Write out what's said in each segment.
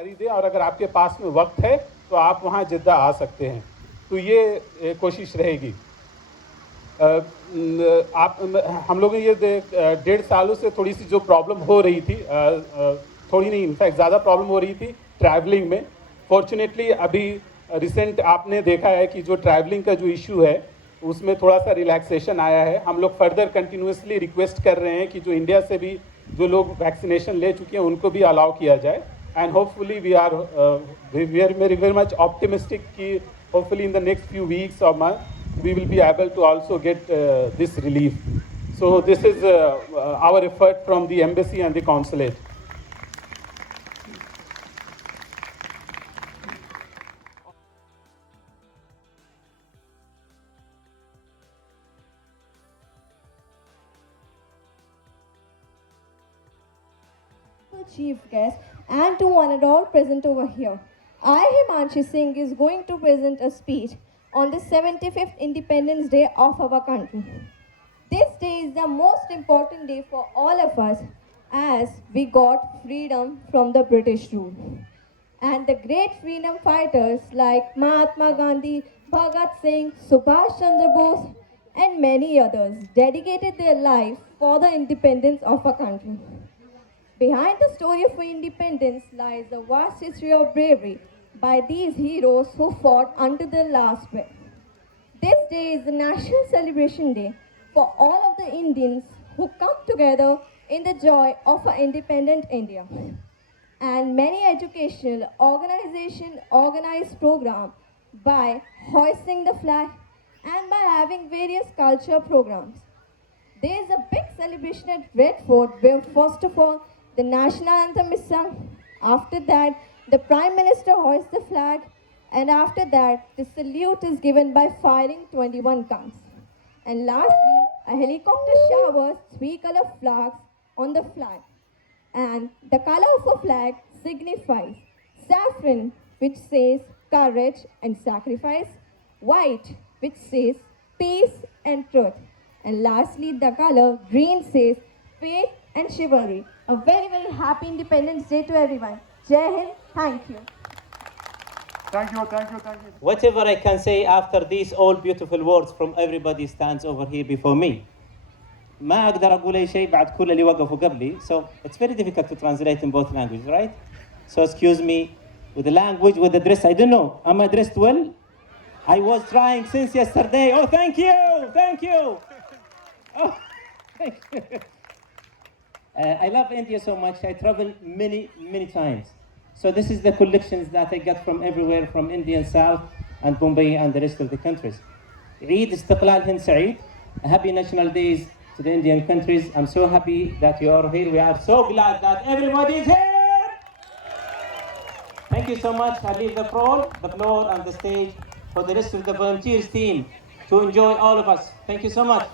खरीदें और अगर आपके पास में वक्त है तो आप वहाँ जिद्दा आ सकते हैं। तो ये कोशिश रहेगी। आप हम लोगों ने ये 1.5 सालों से थोड़ी सी जो प्रॉब्लम हो रही थी, थोड़ी नहीं इनफैक्ट ज़्यादा प्रॉब्लम हो रही थी ट्रैवलिंग में। फॉर्चुनेटली अभी रिसेंट आपने देखा है कि जो ट्रैवलिंग का जो इशू है उसमें थोड़ा सा रिलैक्सेशन आया है। हम लोग फर्दर कंटिन्यूसली रिक्वेस्ट कर रहे हैं कि जो इंडिया से भी जो लोग वैक्सीनेशन ले चुके हैं उनको भी अलाउ किया जाए। And hopefully we are very much optimistic कि hopefully in the next few weeks और month we will be able to also get this relief. So this is our effort from the embassy and the consulate. Chief guest and to one and all present over here. I, Himanshi Singh, is going to present a speech on the 75th Independence Day of our country. This day is the most important day for all of us as we got freedom from the British rule. And the great freedom fighters like Mahatma Gandhi, Bhagat Singh, Subhash Chandra Bose, and many others dedicated their life for the independence of our country. Behind the story of independence lies a vast history of bravery by these heroes who fought until their last breath. This day is the national celebration day for all of the Indians who come together in the joy of an independent India. And many educational organizations organize programs by hoisting the flag and by having various culture programs. There is a big celebration at Red Fort where first of all the national anthem is sung. After that, the Prime Minister hoists the flag, and after that, the salute is given by firing 21 guns. And lastly, a helicopter showers 3 color flags on the flag. And the color of a flag signifies saffron, which says courage and sacrifice, white, which says peace and truth, and lastly, the color green says faith and chivalry. A very, very happy Independence Day to everyone. Jai Hind, thank you. Thank you, thank you, thank you. Whatever I can say after these all beautiful words from everybody stands over here before me. ما أقدر أقول أي شيء بعد كل اللي وقفوا قبلي. So it's very difficult to translate in both languages, right? So excuse me with the language, with the dress. I don't know. Am I dressed well? I was trying since yesterday. Oh, thank you, thank you. Oh, thank you. I love India so much. I travel many, many times. So this is the collections that I get from everywhere, from Indian South and Bombay and the rest of the countries. Eid Istiqlal Hind Saeed. Happy National Days to the Indian countries. I'm so happy that you are here. We are so glad that everybody is here. Thank you so much. I leave the floor and the stage for the rest of the volunteers team to enjoy all of us. Thank you so much.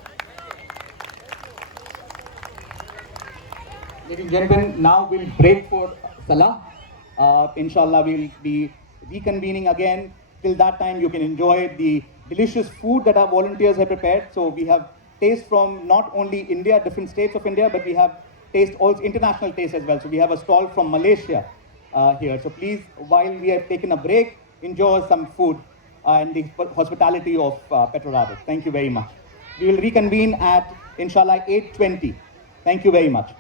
Ladies and gentlemen, now we'll break for Salah. Inshallah, we'll be reconvening again. Till that time, you can enjoy the delicious food that our volunteers have prepared. So we have taste from not only India, different states of India, but we have taste also international taste as well. So we have a stall from Malaysia here. So please, while we have taken a break, enjoy some food and the hospitality of Petrobras. Thank you very much. We will reconvene at, inshallah, 8:20. Thank you very much.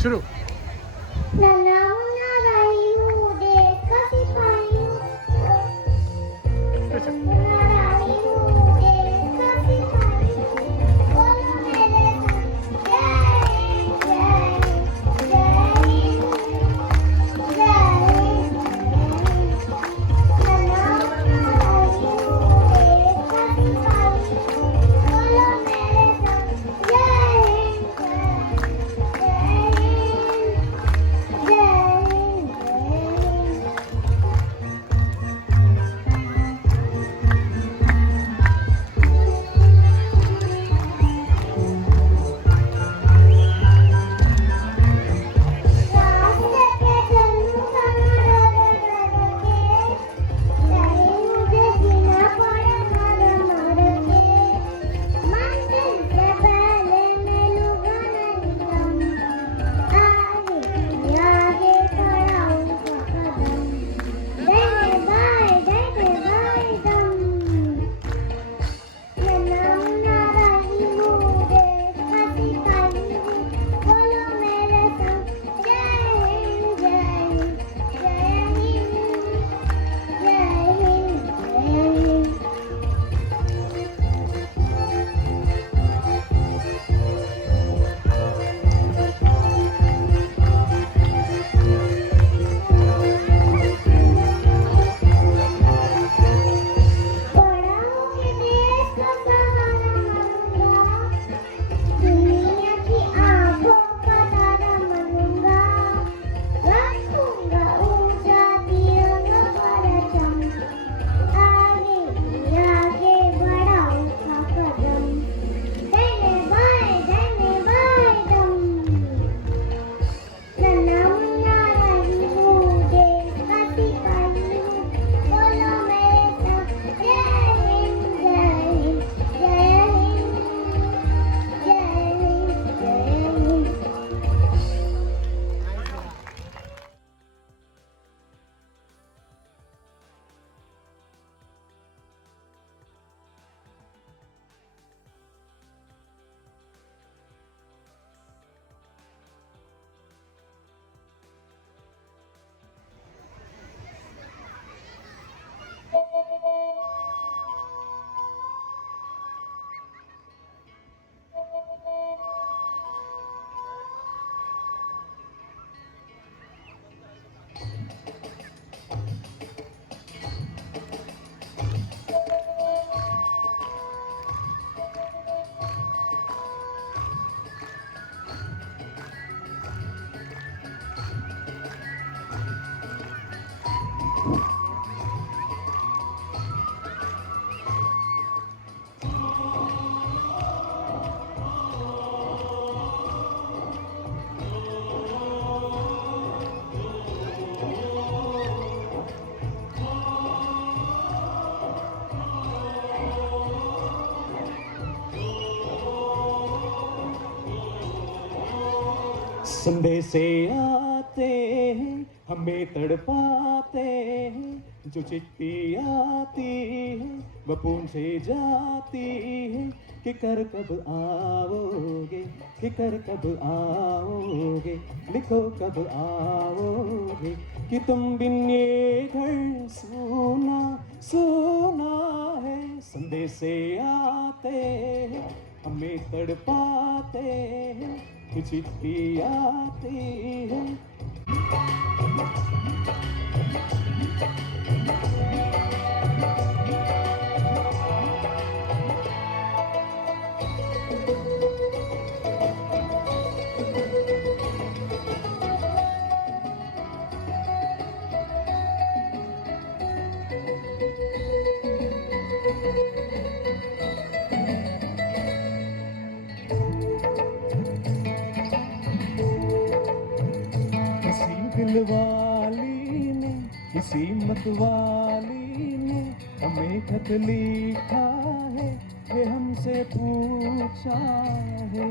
शुरू. संदेशे आते हैं हमें तड़पाते हैं, जो चिट्ठी आती है वो पूछे जाती है कि कर कब आओगे, कि कर कब आओगे, लिखो कब आओगे, कि तुम बिन ये घर सूना सूना है। संदेशे आते हैं हमें तड़पाते हैं, कि चिट्ठी आती है। दिलवाली ने किसी मतवाली ने हमें खत लिखा है, ये हमसे पूछा है।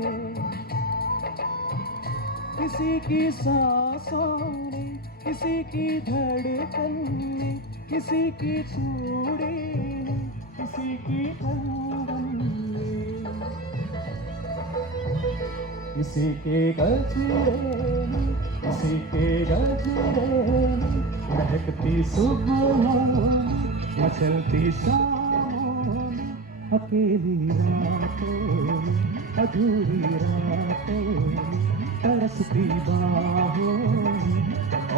किसी की सांसों ने, किसी की धड़कन ने, किसी की चूड़ी ने, किसी की कंगन ने, किसी के गजरे में, किसी के गजरे में, महकती सुबहों में, मचलती शामों में, अकेली रातों में, अधूरी रातों में, तरसती बाहों में,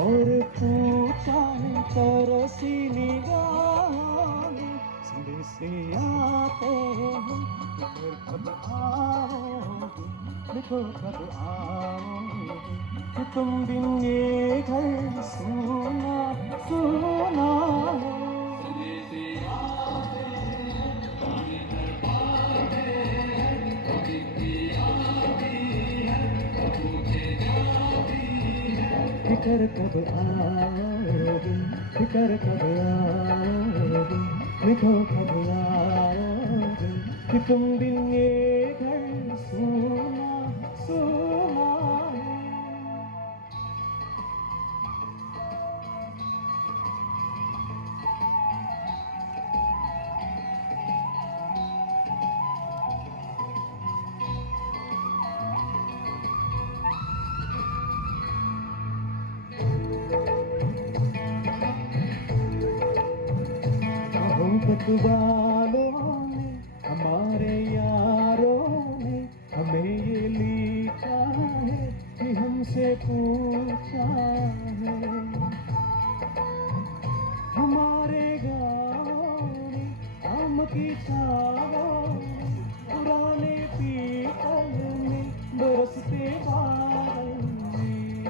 और पूछा है तरसी निगाहों में, संदेशे आते हैं, फिर कब आओगे, देखो कब आओगे, कि तुम बिन ये घर सुना सुना है। फिकर कब आओगे, फिकर कब आओगे, लिखो कब आओगे, कि तुम बिन ये घर सुना सुना है। मोहब्बत वालों ने, हमारे यारों ने, हमें ये लिखा है कि हमसे पूछा है। हमारे गाँव ने, आम की छाँवों में, पुराने पीपल में, बरसते बादल में,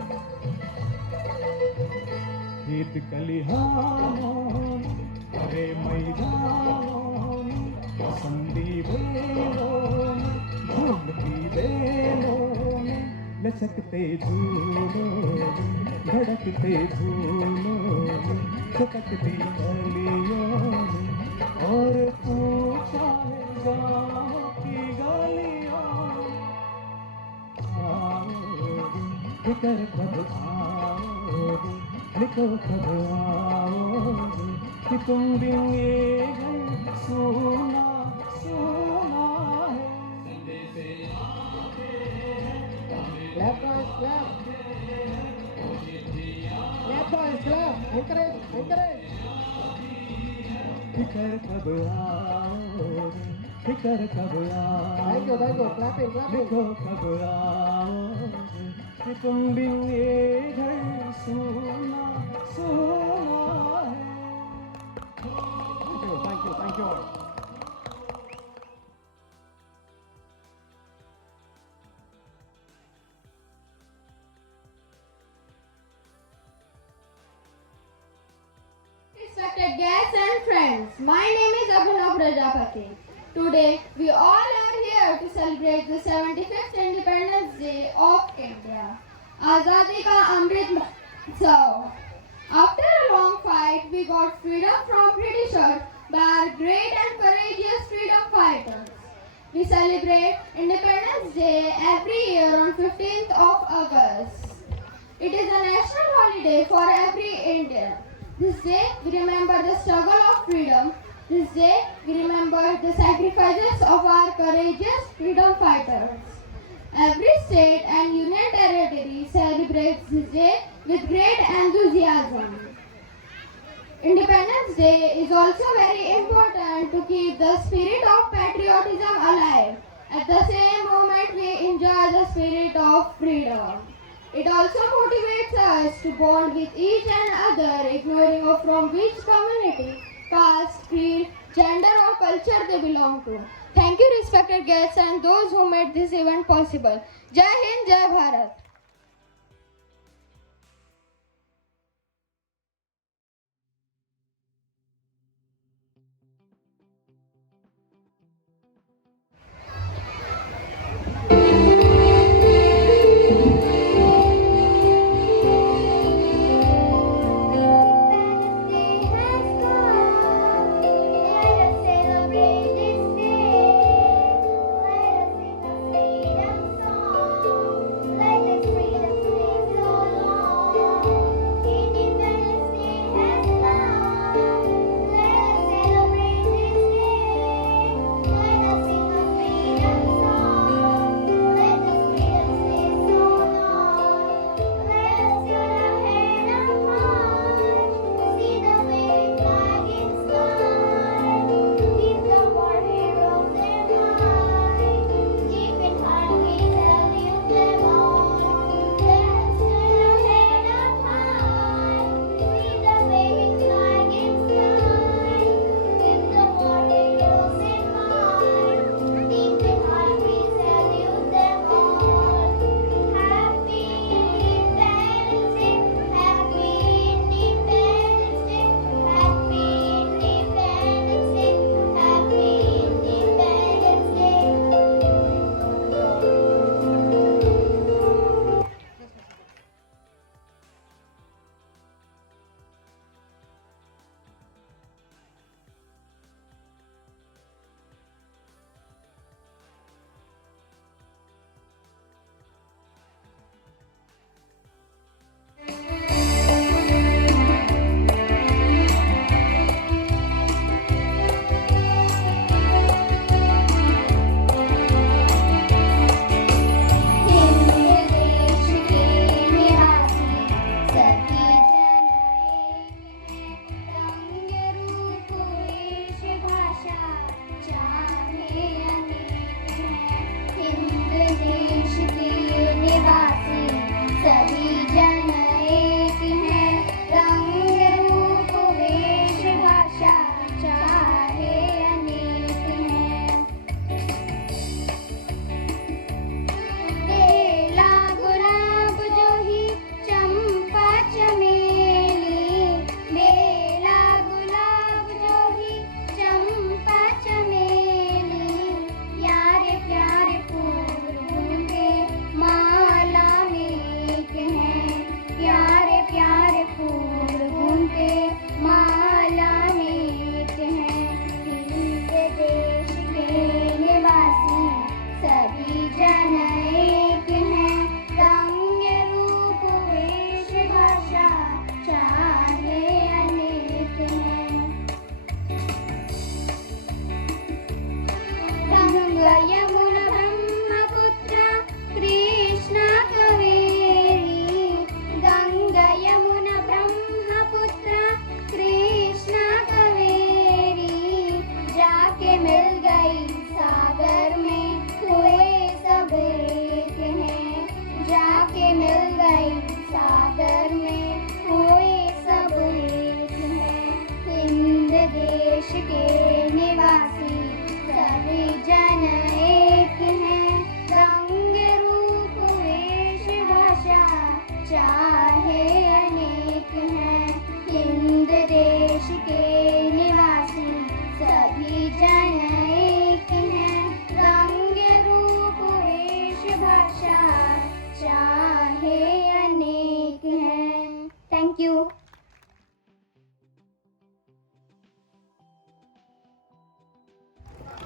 खेत खलिहानों में, हरे मैदानों में, बसंती बेलों में, झूमती बेलों में, लचकते झूलों में, धड़कते झूलों में, चटकती गलियों में, और पूछा है गाँव की गलियों में, आओगे, फिकर कब आओगे, लिखो कब आओगे, कि तुम बिन ये घर सुना सुना है। Clap guys, clap. Clap guys, clap. Encourage, encourage. फिकर कब आओगे, फिकर कब Thank you, आओगे, thank you. Clapping, clapping. लिखो कब आओगे, कि तुम बिन ये घर सुना सुना है। Thank you, thank you, thank you. Respected guests and friends, my name is Abhinav Prajapati. Today, we all are here to celebrate the 75th Independence Day of India. Azadi ka Amrit Mahotsav. After a long fight, we got freedom from Britishers by our great and courageous freedom fighters. We celebrate Independence Day every year on 15th of August. It is a national holiday for every Indian. This day we remember the struggle of freedom. This day we remember the sacrifices of our courageous freedom fighters. Every state and union territory celebrates this day with great enthusiasm. Independence Day is also very important to keep the spirit of patriotism alive. At the same moment we enjoy the spirit of freedom. It also motivates us to bond with each and other, ignoring of from which community, caste, creed, gender or culture they belong to. Thank you respected guests and those who made this event possible. Jai Hind, Jai Bharat. Let us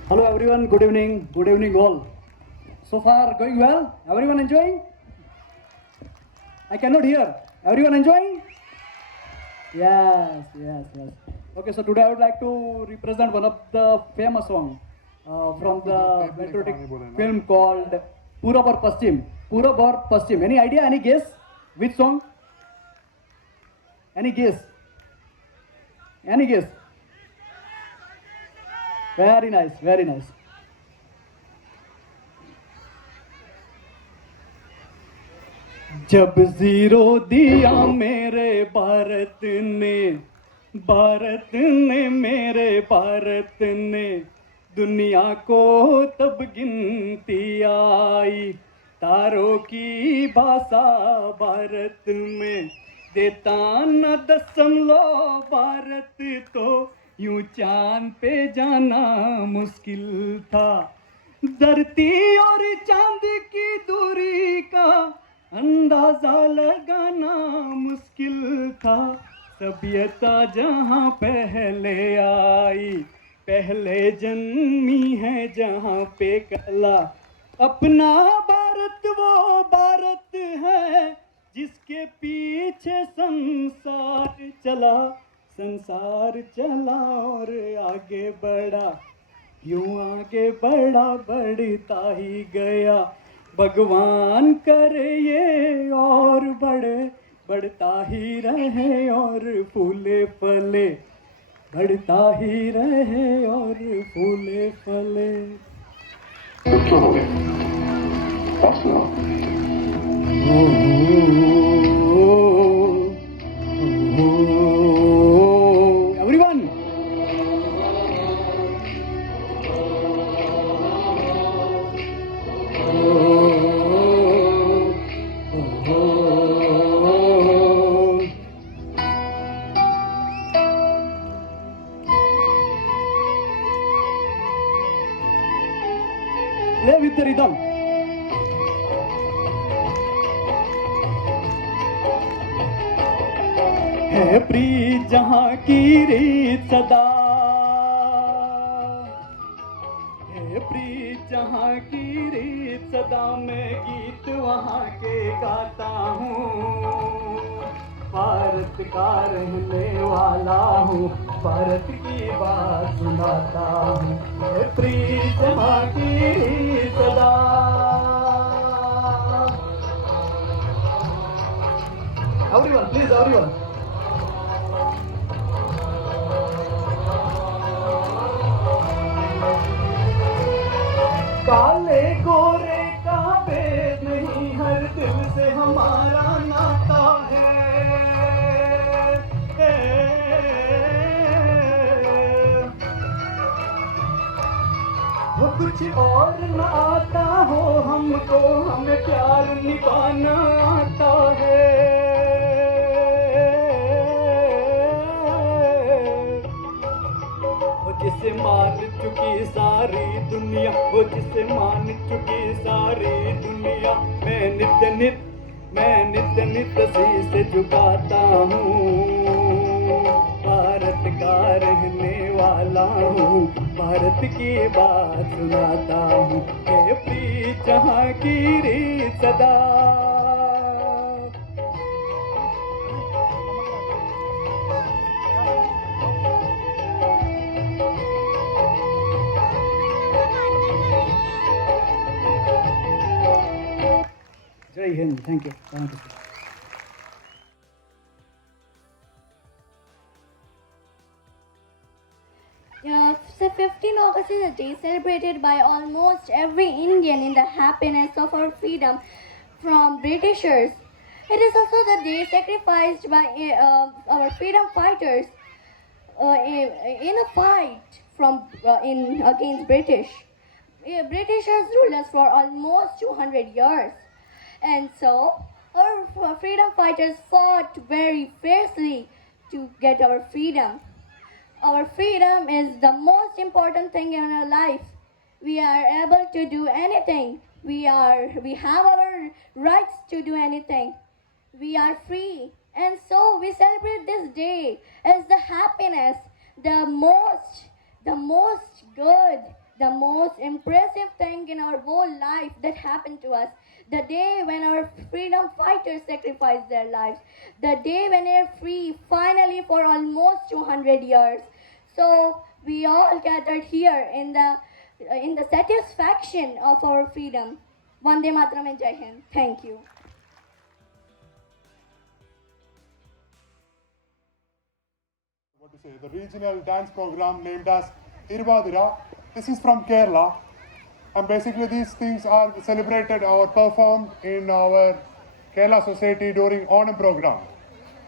Hello everyone, good evening all. So far going well? Everyone enjoying? I cannot hear. Everyone enjoying? Yes. Okay, so today I would like to represent one of the famous song from the patriotic film called Purab aur Paschim. Purab aur Paschim. Any idea? Any guess? Which song? Any guess? Any guess? Very nice. जब zero दिया मेरे भारत ने दुनिया को तब गिनती आई तारों की भाषा भारत में देता न दशमलव भारत तो यूं चांद पे जाना मुश्किल था धरती और चांद की दूरी का अंदाजा लगाना मुश्किल था सभ्यता जहाँ पहले आई पहले जन्मी है जहाँ पे कला अपना भारत वो भारत है जिसके पीछे संसार चला और आगे बढ़ा यूं आगे बढ़ता ही गया भगवान करे ये और बढ़ता ही रहे और फूले फले बढ़ता ही रहे और फूले फले everyone Play with the rhythm. है प्रीत जहाँ की रीत सदा है प्रीत जहाँ की रीत सदा मैं गीत वहाँ के गाता हूँ भारत का रहने वाला हूँ भारत की बात सुनाता हूँ है प्रीत जहाँ की रीत सदा everyone please everyone काले गोरे का भेद नहीं हर दिल से हमारा नाता है वो कुछ और न आता हो हमको हमें प्यार निभाना आता है जिसे मान चुकी सारी दुनिया वो जिसे मान चुकी सारी दुनिया मैं नित शीश झुकाता हूँ भारत का रहने वाला हूँ भारत की बात सुनाता हूँ हे प्रीत जहाँ की रीत सदा Jai Hind. Thank you. So 15 August is a day celebrated by almost every Indian in the happiness of our freedom from Britishers. It is also the day sacrificed by our freedom fighters in a fight against British. Britishers ruled us for almost 200 years. And so, our freedom fighters fought very fiercely to get our freedom. Our freedom is the most important thing in our life. We are able to do anything. We have our rights to do anything. We are free. And so we celebrate this day as the happiness, the most good the most impressive thing in our whole life that happened to us. The day when our freedom fighters sacrificed their lives. The day when we are free finally for almost 200 years. So we all gathered here in the satisfaction of our freedom. Vande Mataram and Jai Hind. Thank you. What to say? The regional dance program named as Irvadira. This is from Kerala. And basically these things are celebrated or performed in our Kerala society during Onam program.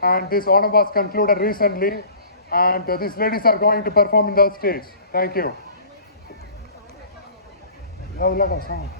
And this Onam was concluded recently. And these ladies are going to perform in the stage. Thank you. How like a song?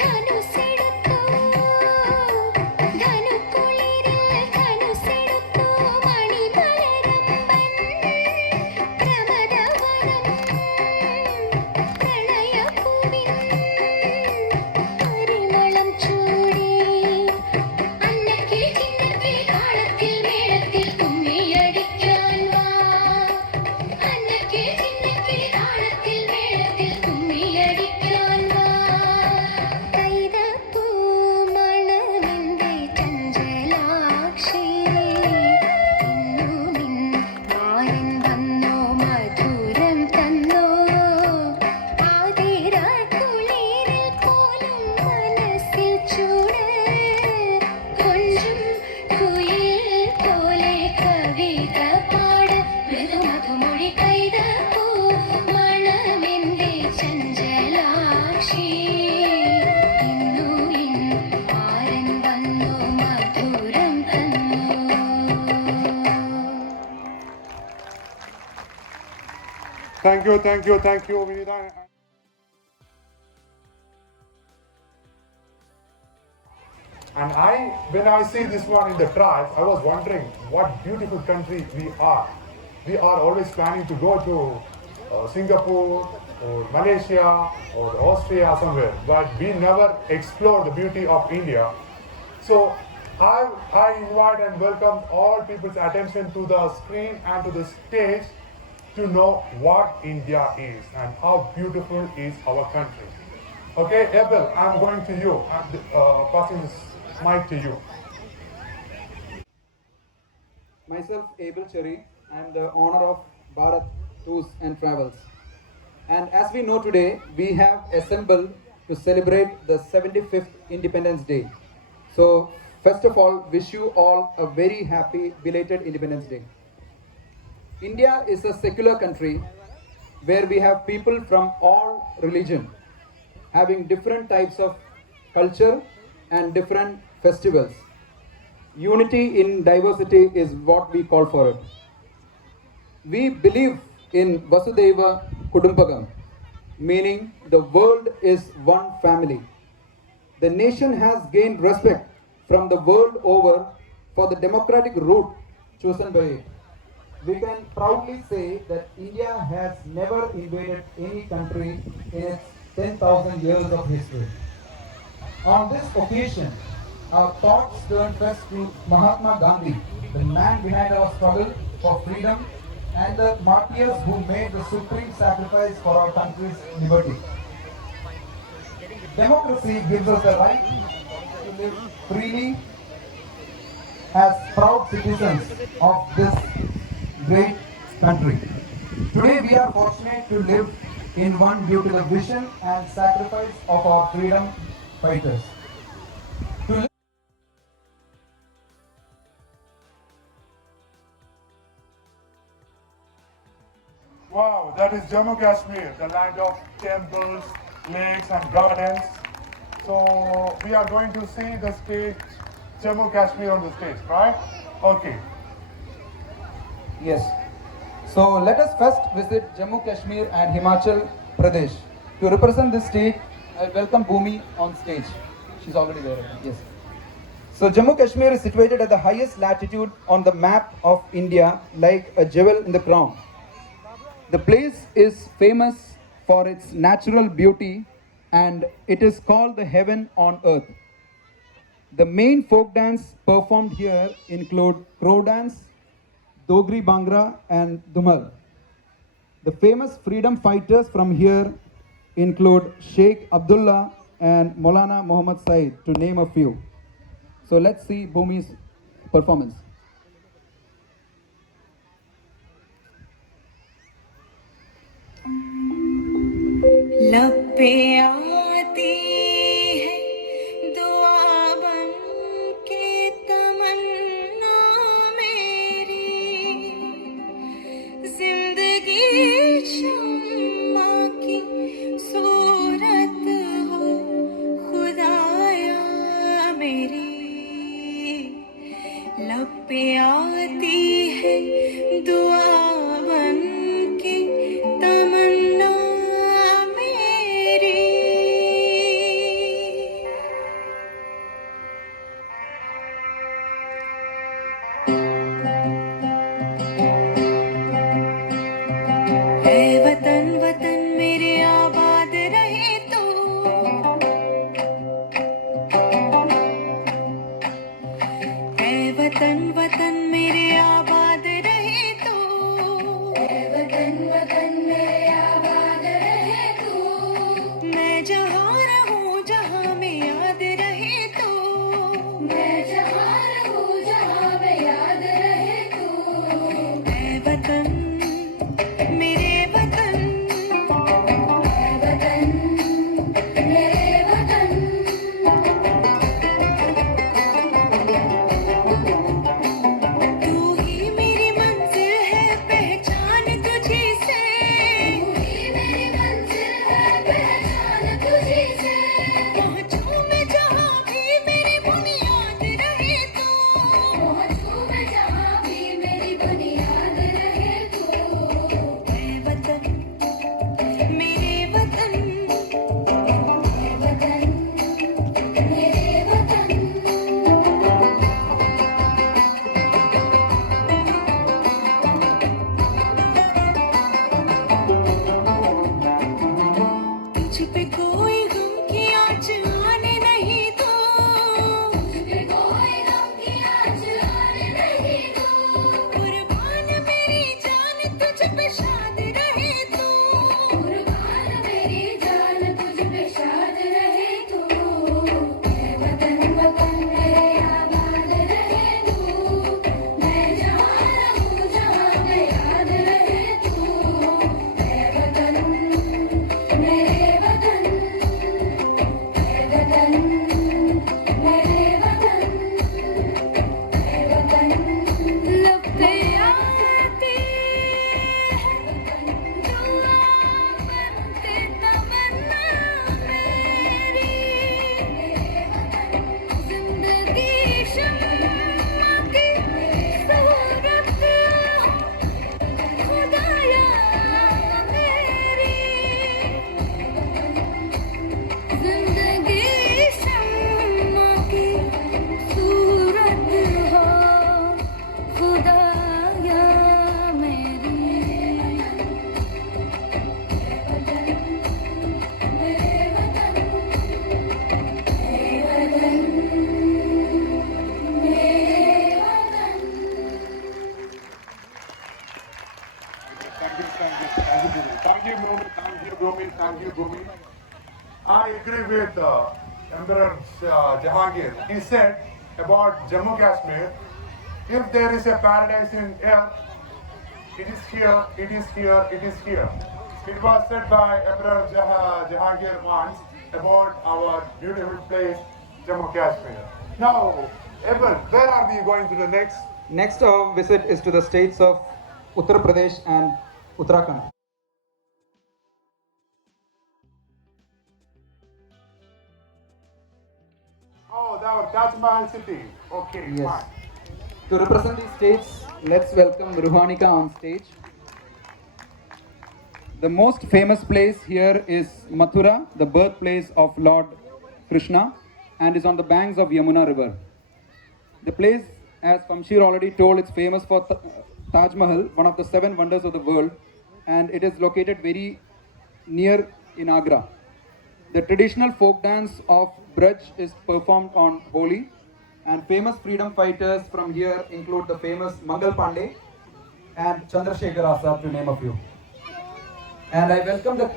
ധനുസേ Thank you, Vinita. And when I see this one in the tribes, I was wondering what beautiful country we are. We are always planning to go to Singapore or Malaysia or Austria somewhere, but we never explore the beauty of India. So I invite and welcome all people's attention to the screen and to the stage to know what India is and how beautiful is our country. Okay, Abel, I'm going to you. I'm passing this mic to you. Myself, Abel Cherry. I am the owner of Bharat Tours and Travels. And as we know today, we have assembled to celebrate the 75th Independence Day. So, first of all, wish you all a very happy belated Independence Day. India is a secular country where we have people from all religion having different types of culture and different festivals. Unity in diversity is what we call for it. We believe in Vasudhaiva Kudumbakam, meaning the world is one family. The nation has gained respect from the world over for the democratic route chosen by it. We can proudly say that India has never invaded any country in its 10,000 years of history. On this occasion, our thoughts turn first to Mahatma Gandhi, the man behind our struggle for freedom and the martyrs who made the supreme sacrifice for our country's liberty. Democracy gives us the right to live freely as proud citizens of this great country. Today we are fortunate to live in one due to the vision and sacrifice of our freedom fighters. Wow, that is Jammu Kashmir, the land of temples, lakes and gardens. So we are going to see the stage, Jammu Kashmir on the stage, right? Okay. Yes. So let us first visit Jammu Kashmir and Himachal Pradesh. To represent this state, I welcome Bhumi on stage. She's already there. Yes. So Jammu Kashmir is situated at the highest latitude on the map of India, like a jewel in the crown. The place is famous for its natural beauty and it is called the heaven on earth. The main folk dance performed here include Crow dance, Dogri Bhangra and Dhumal. The famous freedom fighters from here include Sheikh Abdullah and Maulana Muhammad Said, to name a few. So let's see Bhumi's performance. लब पे आती है दुआ बन के तमन्ना मेरी, जिंदगी शम्मा की सूरत हो खुदाया मेरी। लब पे आती है दुआ बन के तमन्ना मेरी, said Emperor Jahangir. He said about Jammu Kashmir, if there is a paradise in earth, it is here, it is here, it is here. It was said by Emperor Jahangir once about our beautiful place, Jammu Kashmir. Now, Abel, where are we going to the next? Next our visit is to the states of Uttar Pradesh and Uttarakhand. Oh, our Taj Mahal city. Okay, Yes. fine. To represent these states, let's welcome Ruhanika on stage. The most famous place here is Mathura, the birthplace of Lord Krishna, and is on the banks of Yamuna River. The place, as Famshir already told, it's famous for Taj Mahal, one of the 7 wonders of the world, and it is located very near in Agra. The traditional folk dance of Braj is performed on Holi, and famous freedom fighters from here include the famous Mangal Pandey and Chandrasekhar Azad, to name a few. And I welcome the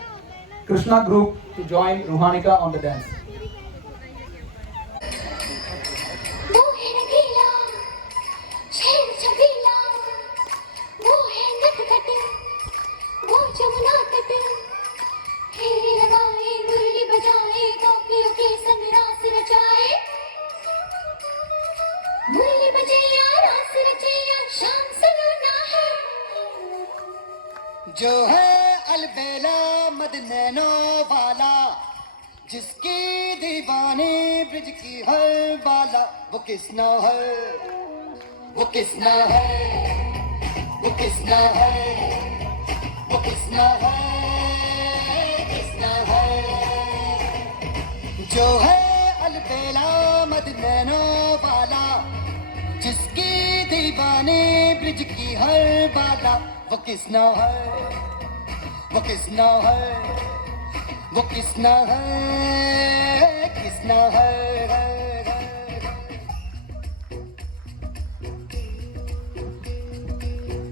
Krishna group to join Ruhanika on the dance. वो है रंगीला, शेर छबीला, वो है नटखट, वो जमुना तट, फेरे लगाए, मुरली बजाए, गोपियों के संग रास रचाए, मुरली बजे या रास रचे या शाम सलोना है, जो है अलबेला मदनैनो वाला, जिसकी दीवानी ब्रिज की हर बाला, वो किसना है, वो किसना है, वो किसना है, वो किसना है, किसना है, जो है अलबेला मदनैनो वाला, जिसकी दीवानी ब्रिज की हर बाला, वो किसना है, वो किसना है, वो किसना है, किसना है।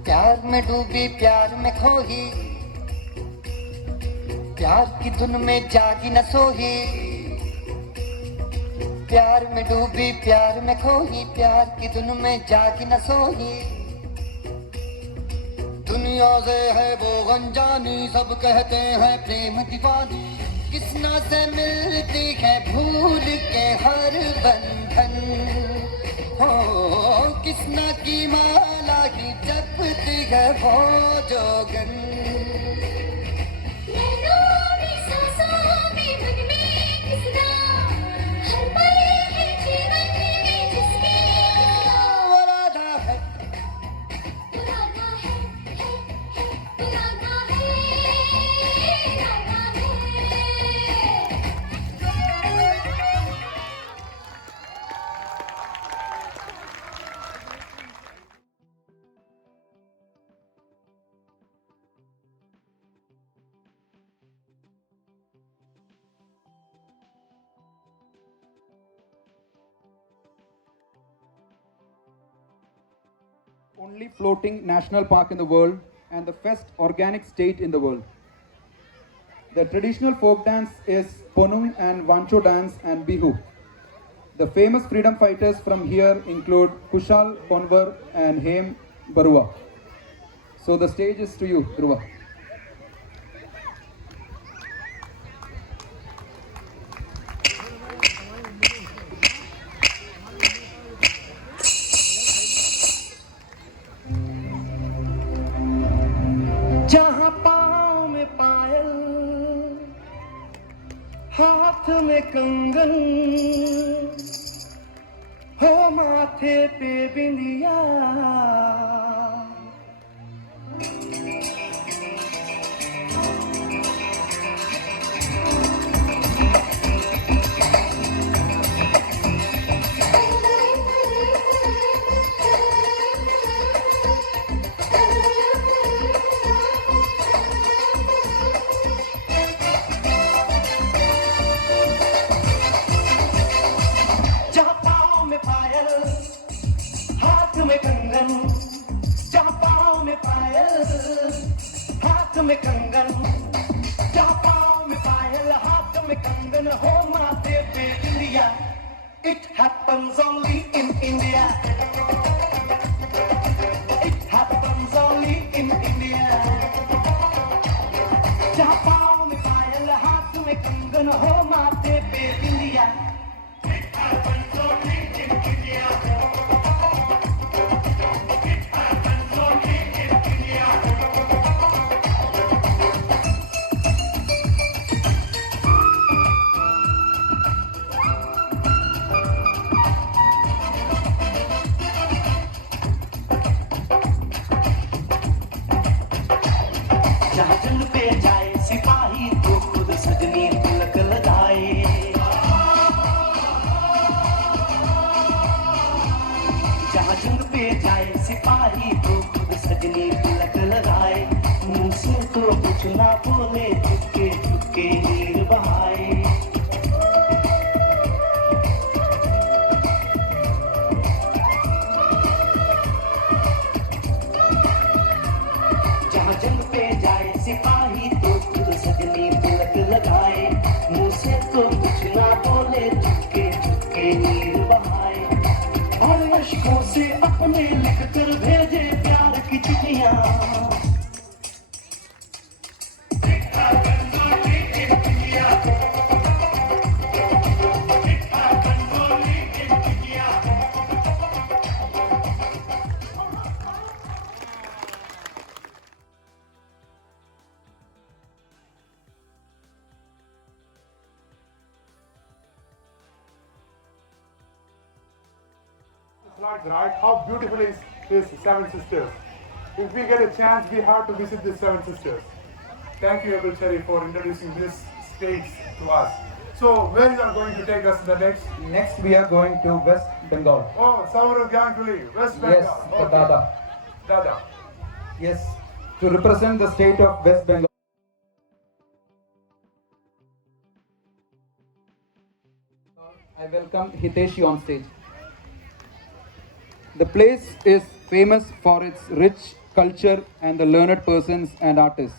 प्यार में डूबी प्यार में खोही, प्यार की धुन में जागी न सोही, प्यार में डूबी प्यार में खोही, प्यार की धुन में जागी न सोही, दुनिया से है वो अनजानी, सब कहते हैं प्रेम दीवानी, किसना से मिलती है भूल के हर बंधन, हो किसना की माला ही जपती है वो जोगन, नैनों में सांसों में मन में किसना, हर पल है जीवन में जिसकी किसना, वो राधा है, पुराना है, पुराना है, राना है। Only floating national park in the world and the first organic state in the world. The traditional folk dance is Ponung and Wancho dance and Bihu. The famous freedom fighters from here include Kushal Konwar and Hem Barua. So the stage is to you, Dhruva. जहाँ पाँव में पायल, हाथ में कंगन, हो माथे पे बिंदिया, जहाँ पाँव में पायल, हाथ में कंगन, It happens only in India. It happens only in India. जहाँ पाँव में पायल, हाथ में कंगन हो, माथे पे बिंदिया. It happens only in India. It happens only in India. जहाँ जंग पे जाए सिपाही तो खुद सजनी तिलक लगाए. जहाँ जंग पे जाए सिपाही तो खुद सजनी तिलक लगाए. मुंह से तो कुछ ना बोले, चुपके चुपके नीर बहाए. जहाँ जंग पे जाए सिपाही तो खुद सजनी तिलक लगाए. मुंह से तो कुछ ना बोले, चुपके चुपके नीर बहाए. और अश्कों से अपने लिख कर भेजे प्यार की चिट्ठियां. Slides, right? How beautiful is this Seven Sisters? If we get a chance, we have to visit the Seven Sisters. Thank you, Abel Cherry, for introducing this stage to us. So, where you are going to take us the next? Next, we are going to West Bengal. Oh, Saurabh Ganguly, West Bengal. Yes, the Dada. Dada. Yes, to represent the state of West Bengal. I welcome Hiteshi on stage. The place is famous for its rich culture and the learned persons and artists.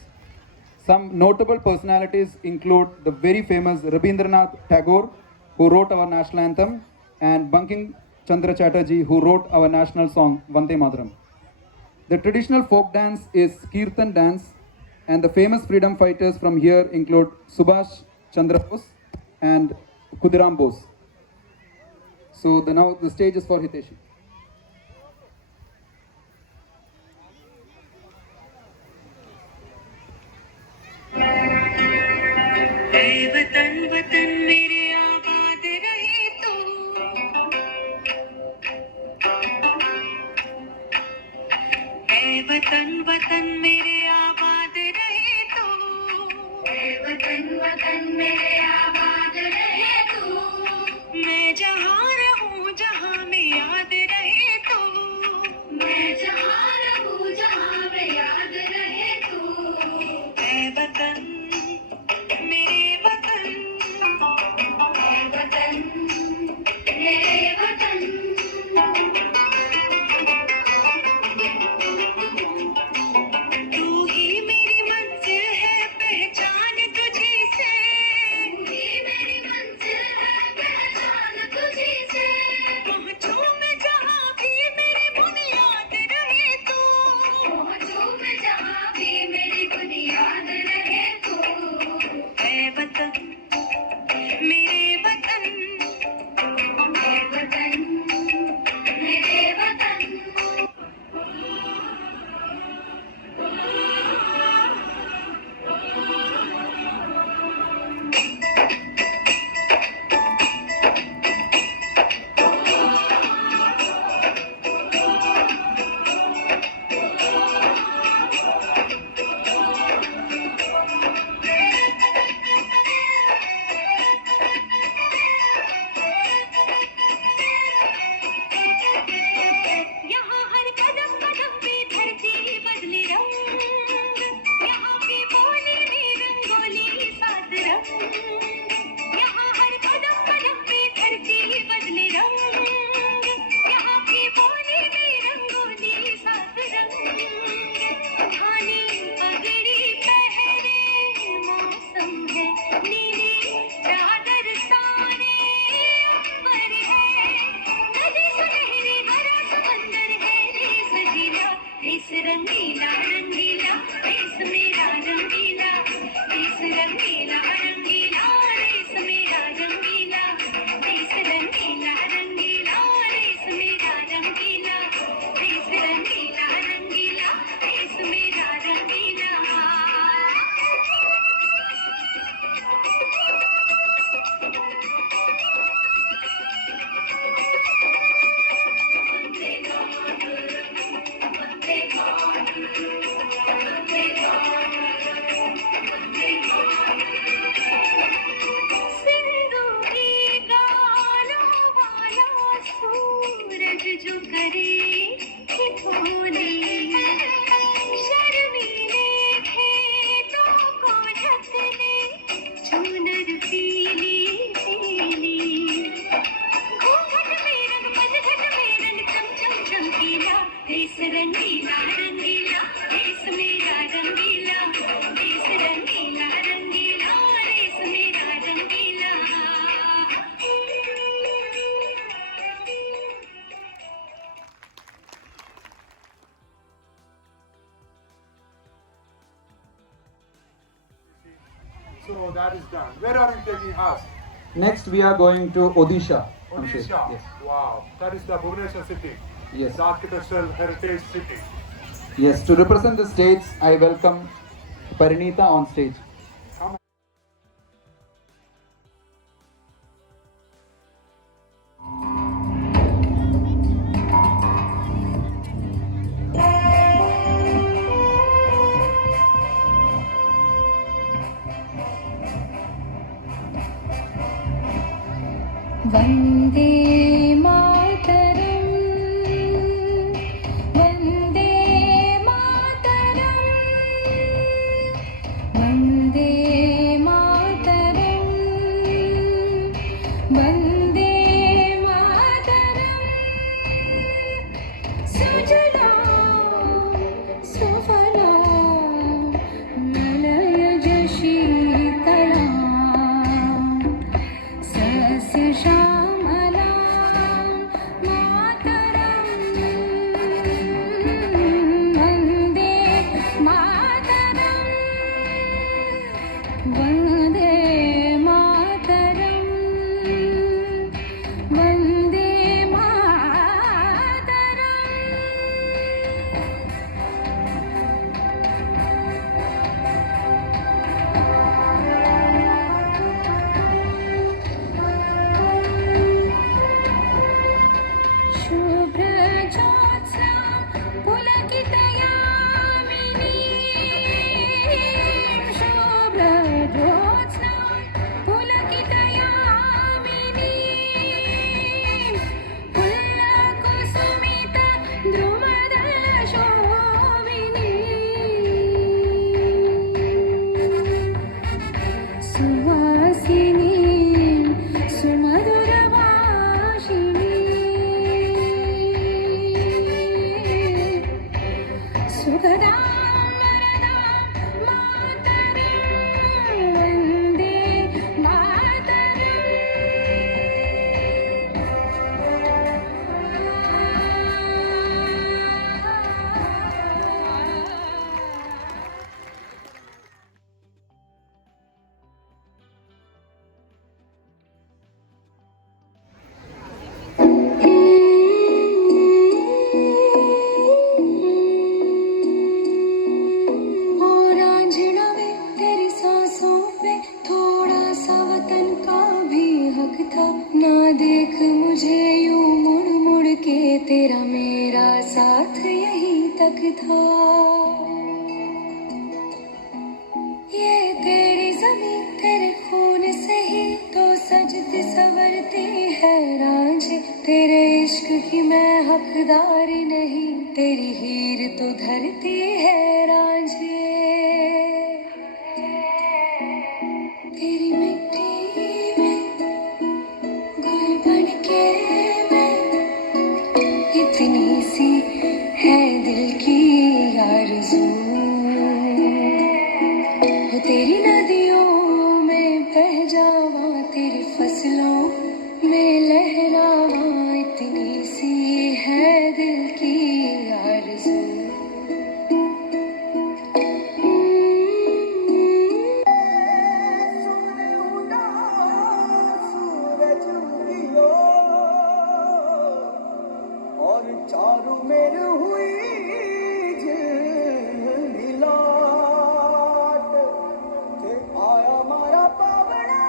Some notable personalities include the very famous Rabindranath Tagore, who wrote our national anthem, and Banking Chandra Chatterjee, who wrote our national song Vande Mataram. The traditional folk dance is Kirtan dance, and the famous freedom fighters from here include Subhash Chandra Bose and Khudiram Bose. So now the stage is for Hiteshi. ऐ वतन वतन मेरे आबाद रहे तू. ऐ वतन वतन मेरे आबाद रहे तू. ऐ वतन वतन मेरे आबाद रहे तू. मैं जहाँ रहूँ जहाँ में याद that is done. Where are you taking us? Next, we are going to Odisha. Odisha. Yes. Wow, that is the Bhubaneswar city. Yes. The architectural heritage city. Yes. To represent the states, I welcome Parinita on stage. Vande Mataram Vande Mataram Vande Mataram Vande Mataram सुजलां सुफलां मलयज शीतलां सस्यश्यामलां मातरम् वन्दे मातरम् वन्दे मातरम् वन्दे शुभ्रज्योत्स्ना पुलकितयामिनी शुभ्रज्योत्स्ना पुलकितयामिनी पुल्लकुसुमित द्रुमदलशोभिनी सुवासिनी सुमधुरभाषिणी सुखदां वरदां मातरं वन्दे और आंजना में तेरी सांसों पे थोड़ा सा वतन का भी हक था ना देख मुझे यूं मुड़ मुड़ के तेरा मेरा साथ यहीं तक था ये तेरी ज़मीं तेरे खून से ही तो सजती संवरती है रांझे तेरे इश्क की मैं हकदारी नहीं तेरी हीर तो धरती है रांझे तेरी मिट्टी में गुल बन के मैं इतनी सी है दिल की आरज़ू हो तेरी नदियों में बह जावा तेरी फसलों में लहरावा इतनी सी है दिल की आरज़ू और चारों मेर हुई मिलाट के आया मारा पावड़ा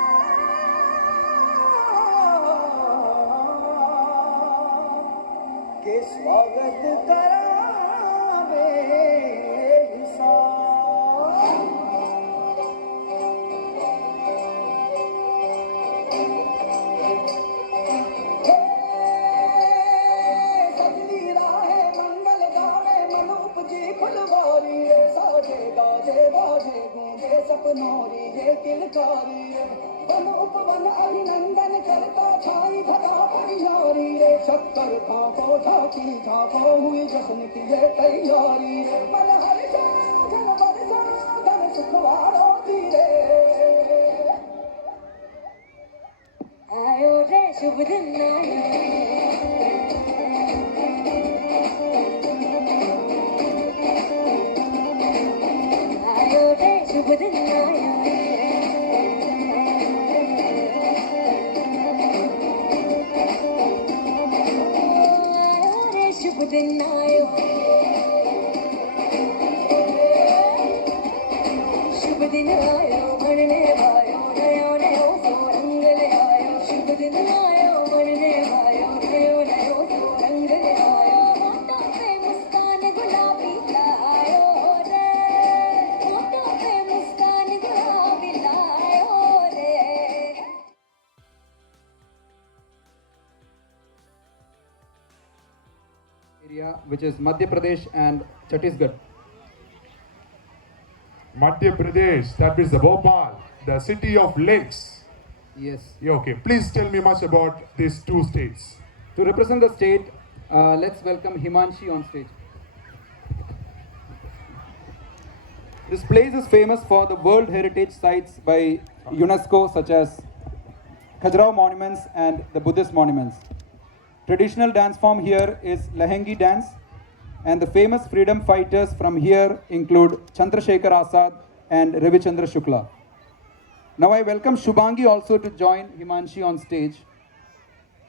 के स्वागत करावे फुलवारी साजे गाजे बाजे गूंगे सपनोरी ये किलकारी वन उपवन अभिनंदन करता छाई धरा परियारी रे शक्कर भापो झाकी झापो हुई जश्न की ये तैयारी मन हर धन बरसा धन सुखवारो धीरे आयो रे शुभ दिन आयो रे शुभ दिन आया दिन आयो शुभ दिन आयो मरने आयो नयो नयो सो रंग ले आयो शुभ दिन आयो मरने आयो नयो नयो सो रंग ले आयो होठों पे मुस्कान गुलाबी लायो रे होठों पे मुस्कान गुलाबी लायो रे area which is Madhya Pradesh and Chhattisgarh. Madhya Pradesh, that is the Bhopal, the city of lakes. Yes. Yeah, okay. Please tell me much about these two states. To represent the state, let's welcome Himanshi on stage. This place is famous for the World Heritage Sites by UNESCO, such as Khajuraho monuments and the Buddhist monuments. Traditional dance form here is Lahengi dance, and the famous freedom fighters from here include Chandrasekhar Azad and Ravichandra Shukla. Now I welcome Shubhangi also to join Himanshi on stage.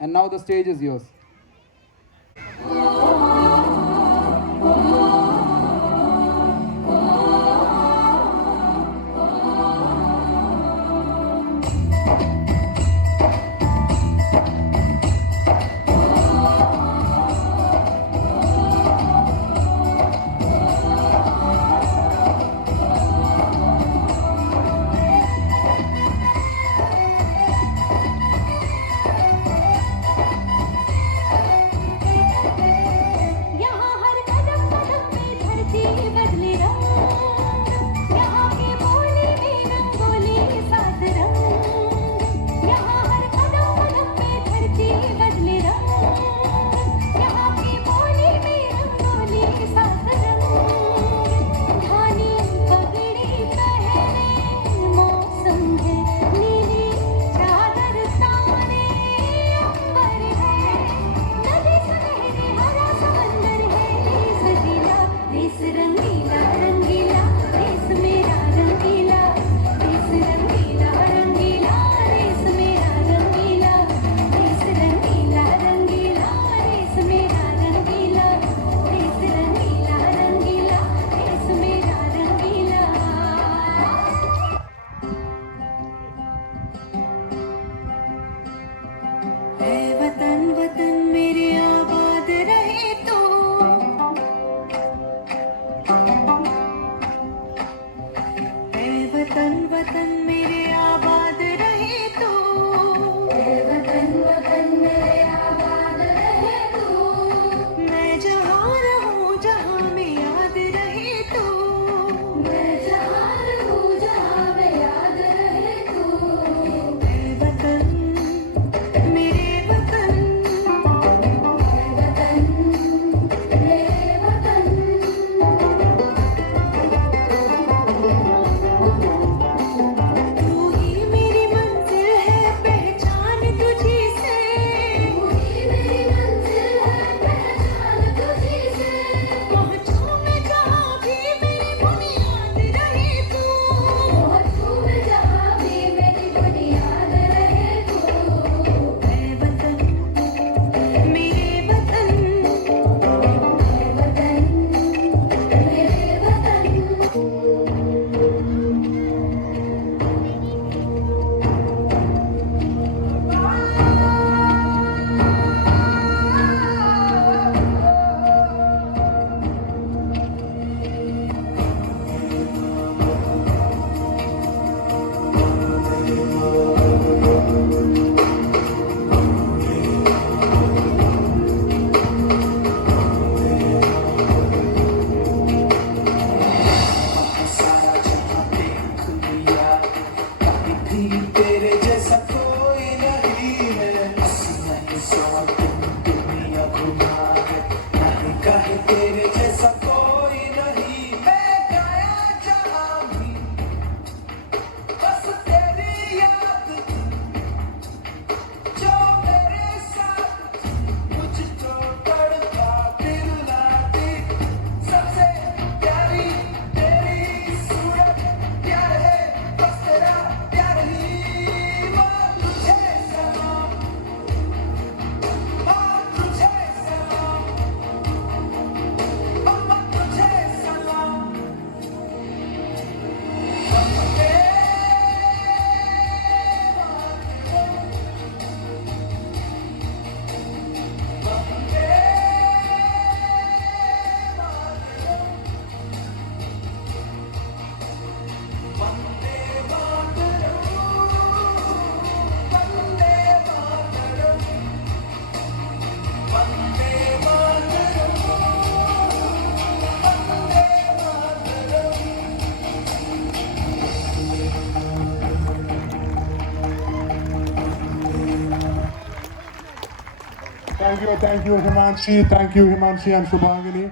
And now the stage is yours. Thank you, Himanshi. Thank you, Himanshi and Shubhangini.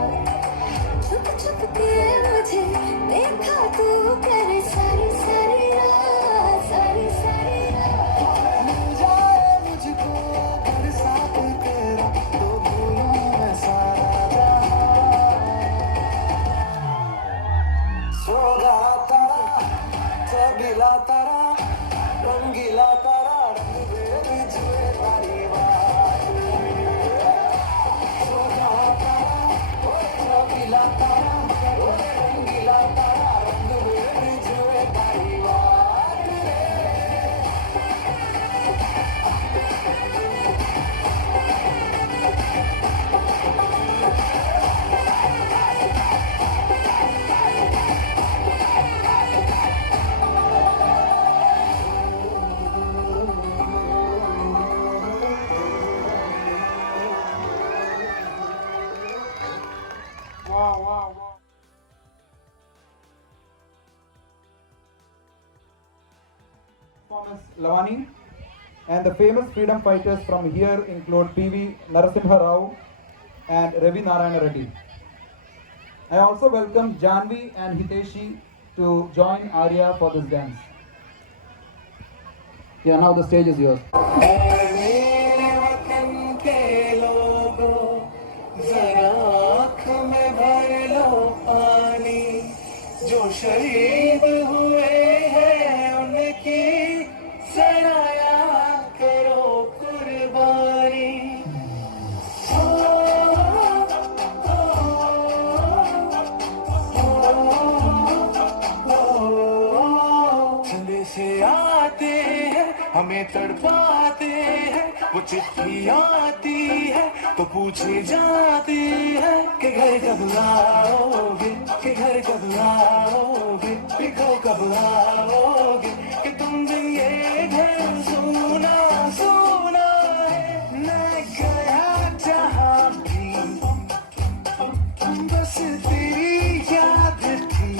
छुप छुप के मुझे देखा तू करे सारी सारी रात सारी सारी रात मिल जाए मुझको अगर साथ तेरा तो भूलूं मैं सारा जहां सोगा तारा चबीला तारा रंगीला तारा रंग बेबी जुए तारी बात सोगा तारा चबीला तारा रंगीला तारा रंग बेबी जुए तारी बात Wow. Performance Lavani, and the famous freedom fighters from here include PV Narasimha Rao and Ravi Narayana Reddy. I also welcome Janvi and Hiteshi to join Arya for this dance. Yeah, now the stage is yours. जो शहीद हुए हैं उनकी सराया करो कुर्बानी चले से आते हैं हमें तड़पाते हैं वो चिट्ठी आती है तो पूछे जाते हैं कि घर कब आओगे कि घर कब आओगे कि घर कब आओगे कि तुम दिन ये घर सुना सुना है मैं गया जहाँ भी बस तेरी याद थी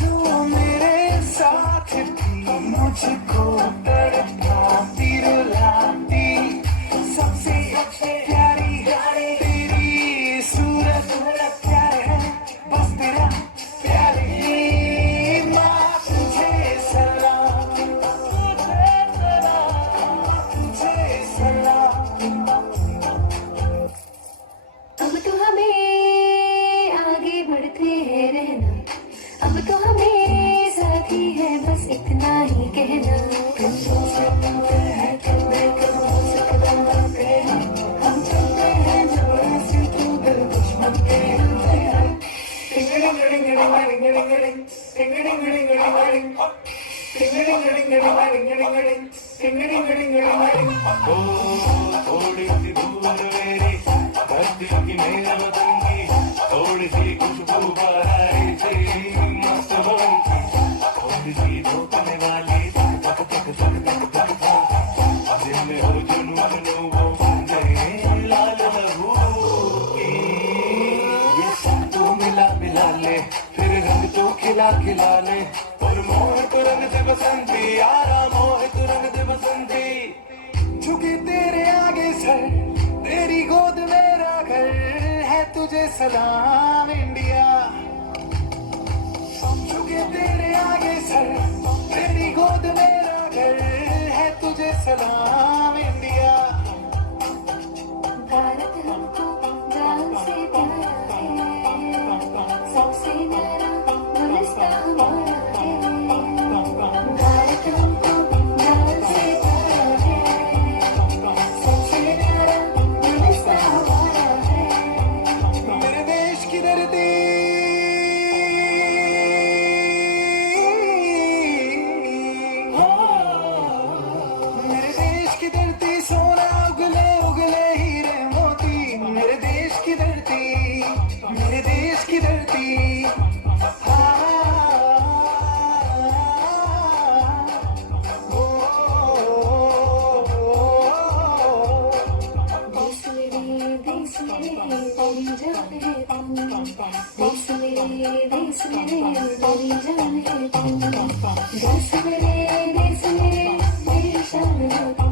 जो मेरे साथ थी मुझको तड़पाती रुलाती सबसे प्यारी गाड़ी तेरी सूरत प्यारे है बस तेरा प्यारी माँ तुझे सलाम तुझे सलाम अब तो हमें आगे बढ़ते हैं रहना अब तो हमें साथी है बस इतना ही कहना तुम सोचते हैं कभी कभी सकता है हम चलते हैं जोर से तू दिल दुश्मन के होते हैं टिंगड़िंग टिंगड़िंग टिंगड़िंग टिंगड़िंग टिंगड़िंग टिंगड़िंग टिंगड़िंग थोड़ी सी दूर मेरी धरती की मेरा बदन की थोड़ी सी खुशबू बाहर से मस्त बन की थोड़ी सी धोखने वाली तक दिल में हो जुनून वो बंदे लाल लहू की खिला ले, फिर रंग तू खिला खिला ले, और मोहित रंग दे बसंती यारा, मोहित रंग दे बसंती। झुकी तेरे आगे सर, तेरी गोद मेरा घर है, तुझे सलाम इंडिया। झुके तेरे आगे सर, तेरी गोद मेरा घर है, तुझे सलाम इंडिया। भारत हमको जान से प्यारा है, सबसे न्यारा गुलिस्तां हमारा है। भारत हमको जान से प्यारा है, सबसे न्यारा गुलिस्तां हमारा है। मेरे देश की धरती, मेरे देश की धरती, सोना उगले उगले हीरे मोती। मेरे देश की धरती, मेरे देश की धरती। देश मेरे तेरी जान है तू, देश मेरे तेरी जान है तू। देश मेरे तेरी शान है तू,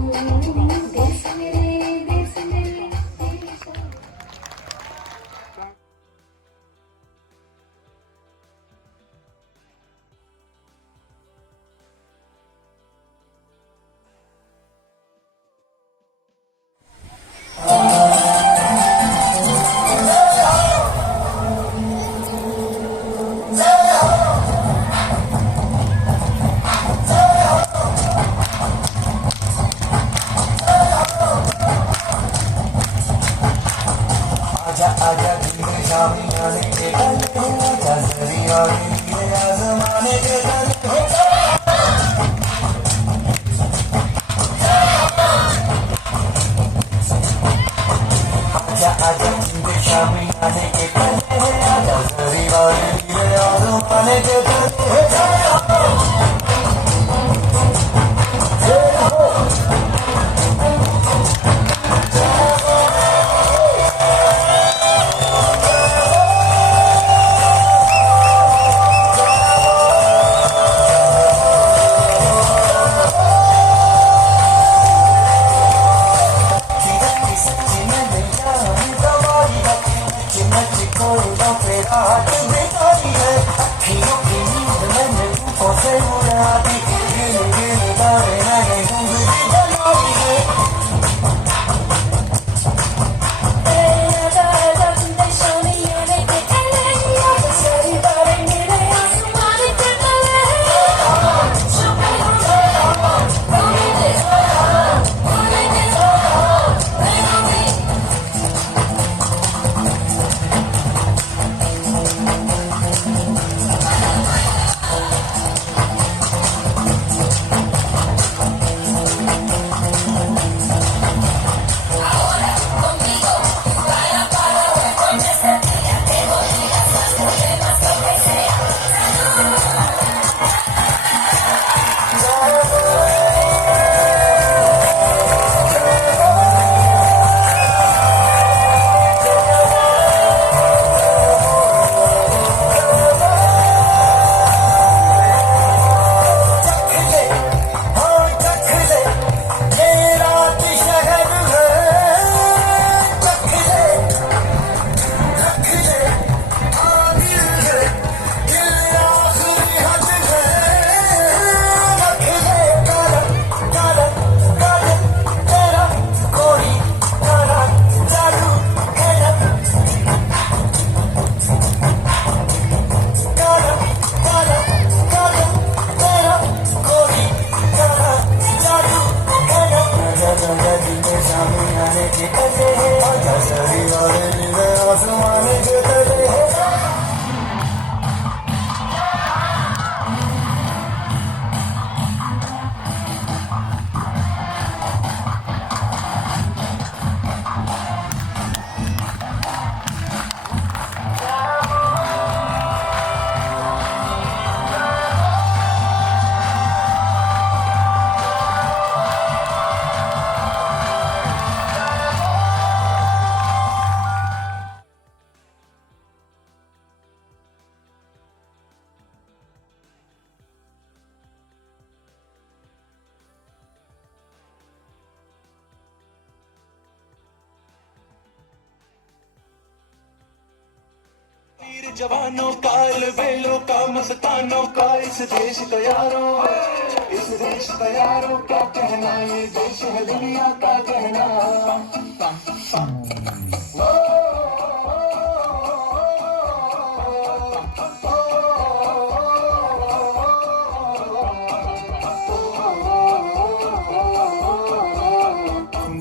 देश मेरे तेरी शान। आजा आजा दिल शामी आने के गले, आजा दरिया के आजमाने के गले। आजा आजा दिल शामी आने के गले, आजा दरिया के आजमाने के गले। जवानों का बेलों का मस्तानों का इस देश का यारों इस देश का यारों क्या कहना ये देश है दुनिया का कहना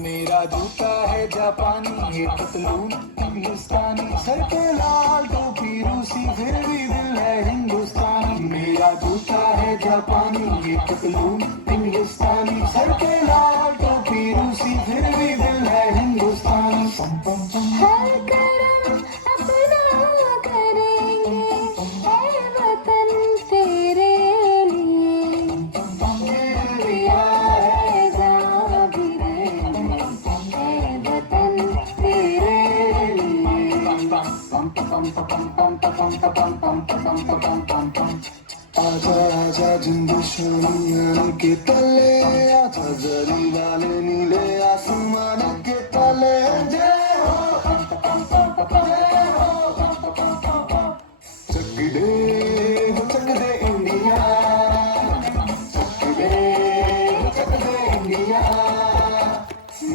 मेरा जूता है जापानी ये पतलून हिंदुस्तानी सर पे लाल टोपी रूसी फिर भी दिल है हिंदुस्तानी मेरा जूता है जापानी ये पतलून हिंदुस्तानी सर पे लाल टोपी रूसी फिर भी दिल है हिंदुस्तानी हर करम अपना करेंगे ऐ वतन तेरे लिए दिया है जान भी देंगे ऐ वतन तेरे आजा आजा जिंदशानी के तले आजा जरी वाले नीले आसमान के तले जय हो चक दे इंडिया चक दे इंडिया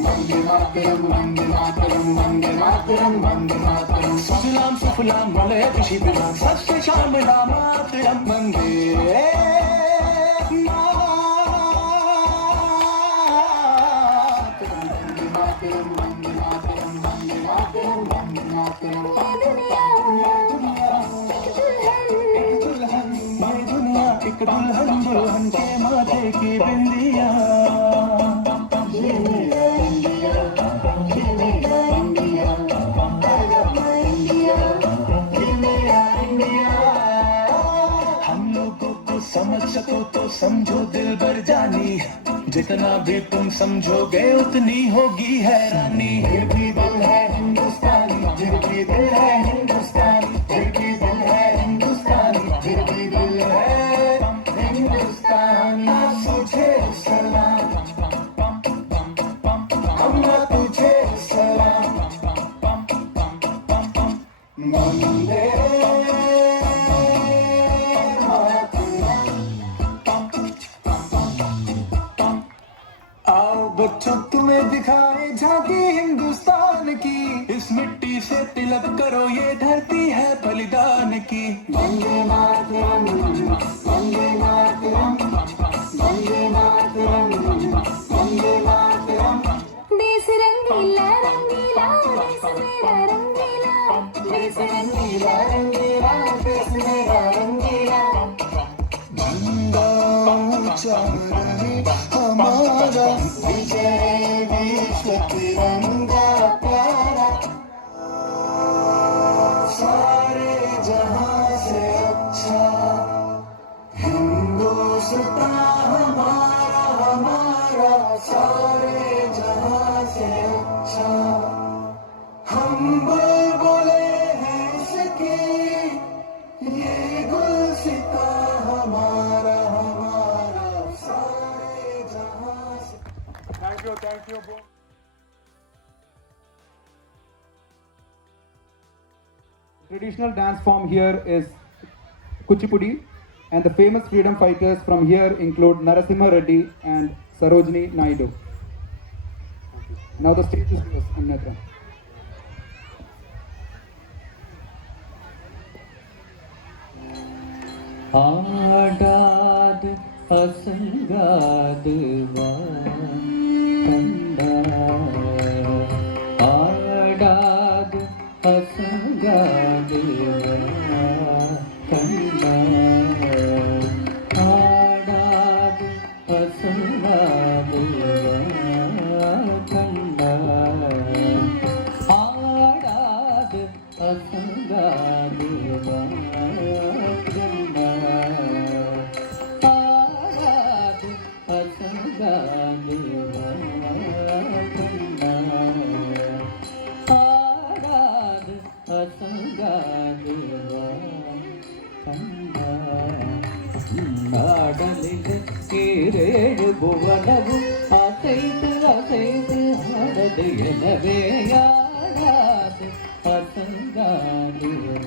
वंदे मातरम वंदे मातरम वंदे मातरम वंदे मातरम सुफलाम सुफलाम मलयज शिबिराम सत्य श्यामलाम मातरम वंदे मातरम वंदे मातरम वंदे मातरम वंदे मातरम वंदे मातरम ये दुनिया एक दुल्हन दुल्हन के माथे की बिंदिया हम लोगों को समझ सको तो समझो दिल भर जानी जितना भी तुम समझोगे उतनी होगी हैरानी ये भी दिल है हिंदुस्तानी फिर भी दिल है हिंदुस्तानी फिर भी दिल है हिंदुस्तानी फिर भी दिल है हिंदुस्तानी तुझे सलाम अम्मा तुझे सलाम वंदे आओ बच्चों तुम्हें दिखाए झांकी हिंदुस्तान की इस मिट्टी से तिलक करो ये धरती है बलिदान की वंदे मातरम वंदे मातरम वंदे मातरम वंदे मातरम देश रंगीला रंगीला देश मेरा रंगीला देश रंगीला रंगीला देश मेरा रंगीला झंडा ऊंचा रहे हमारा विजय विश्व तिरंगा प्यारा सारे जहां से अच्छा हिंदुस्तान हमारा हमारा सारे जहां से अच्छा हम बुलबुले हैं इसकी ये गुलसिता हमारा हमारा सारे जहां से Thank you. Traditional dance form here is Kuchipudi, and the famous freedom fighters from here include Narasimha Reddy and Sarojini Naidu. Now the stage is yours, Annatra. आडाद असंगाद कंदा आडाद असंगाद कंदा आडाद असंगाद कंदा आडाद असंगाद ರೇಳು ಭುವನವು ಅಸೈತು ಅಸೈತು ಹಾಡದು ಎನವೇ ಯಾರಾದ ಅಸಂಗಾಡುವ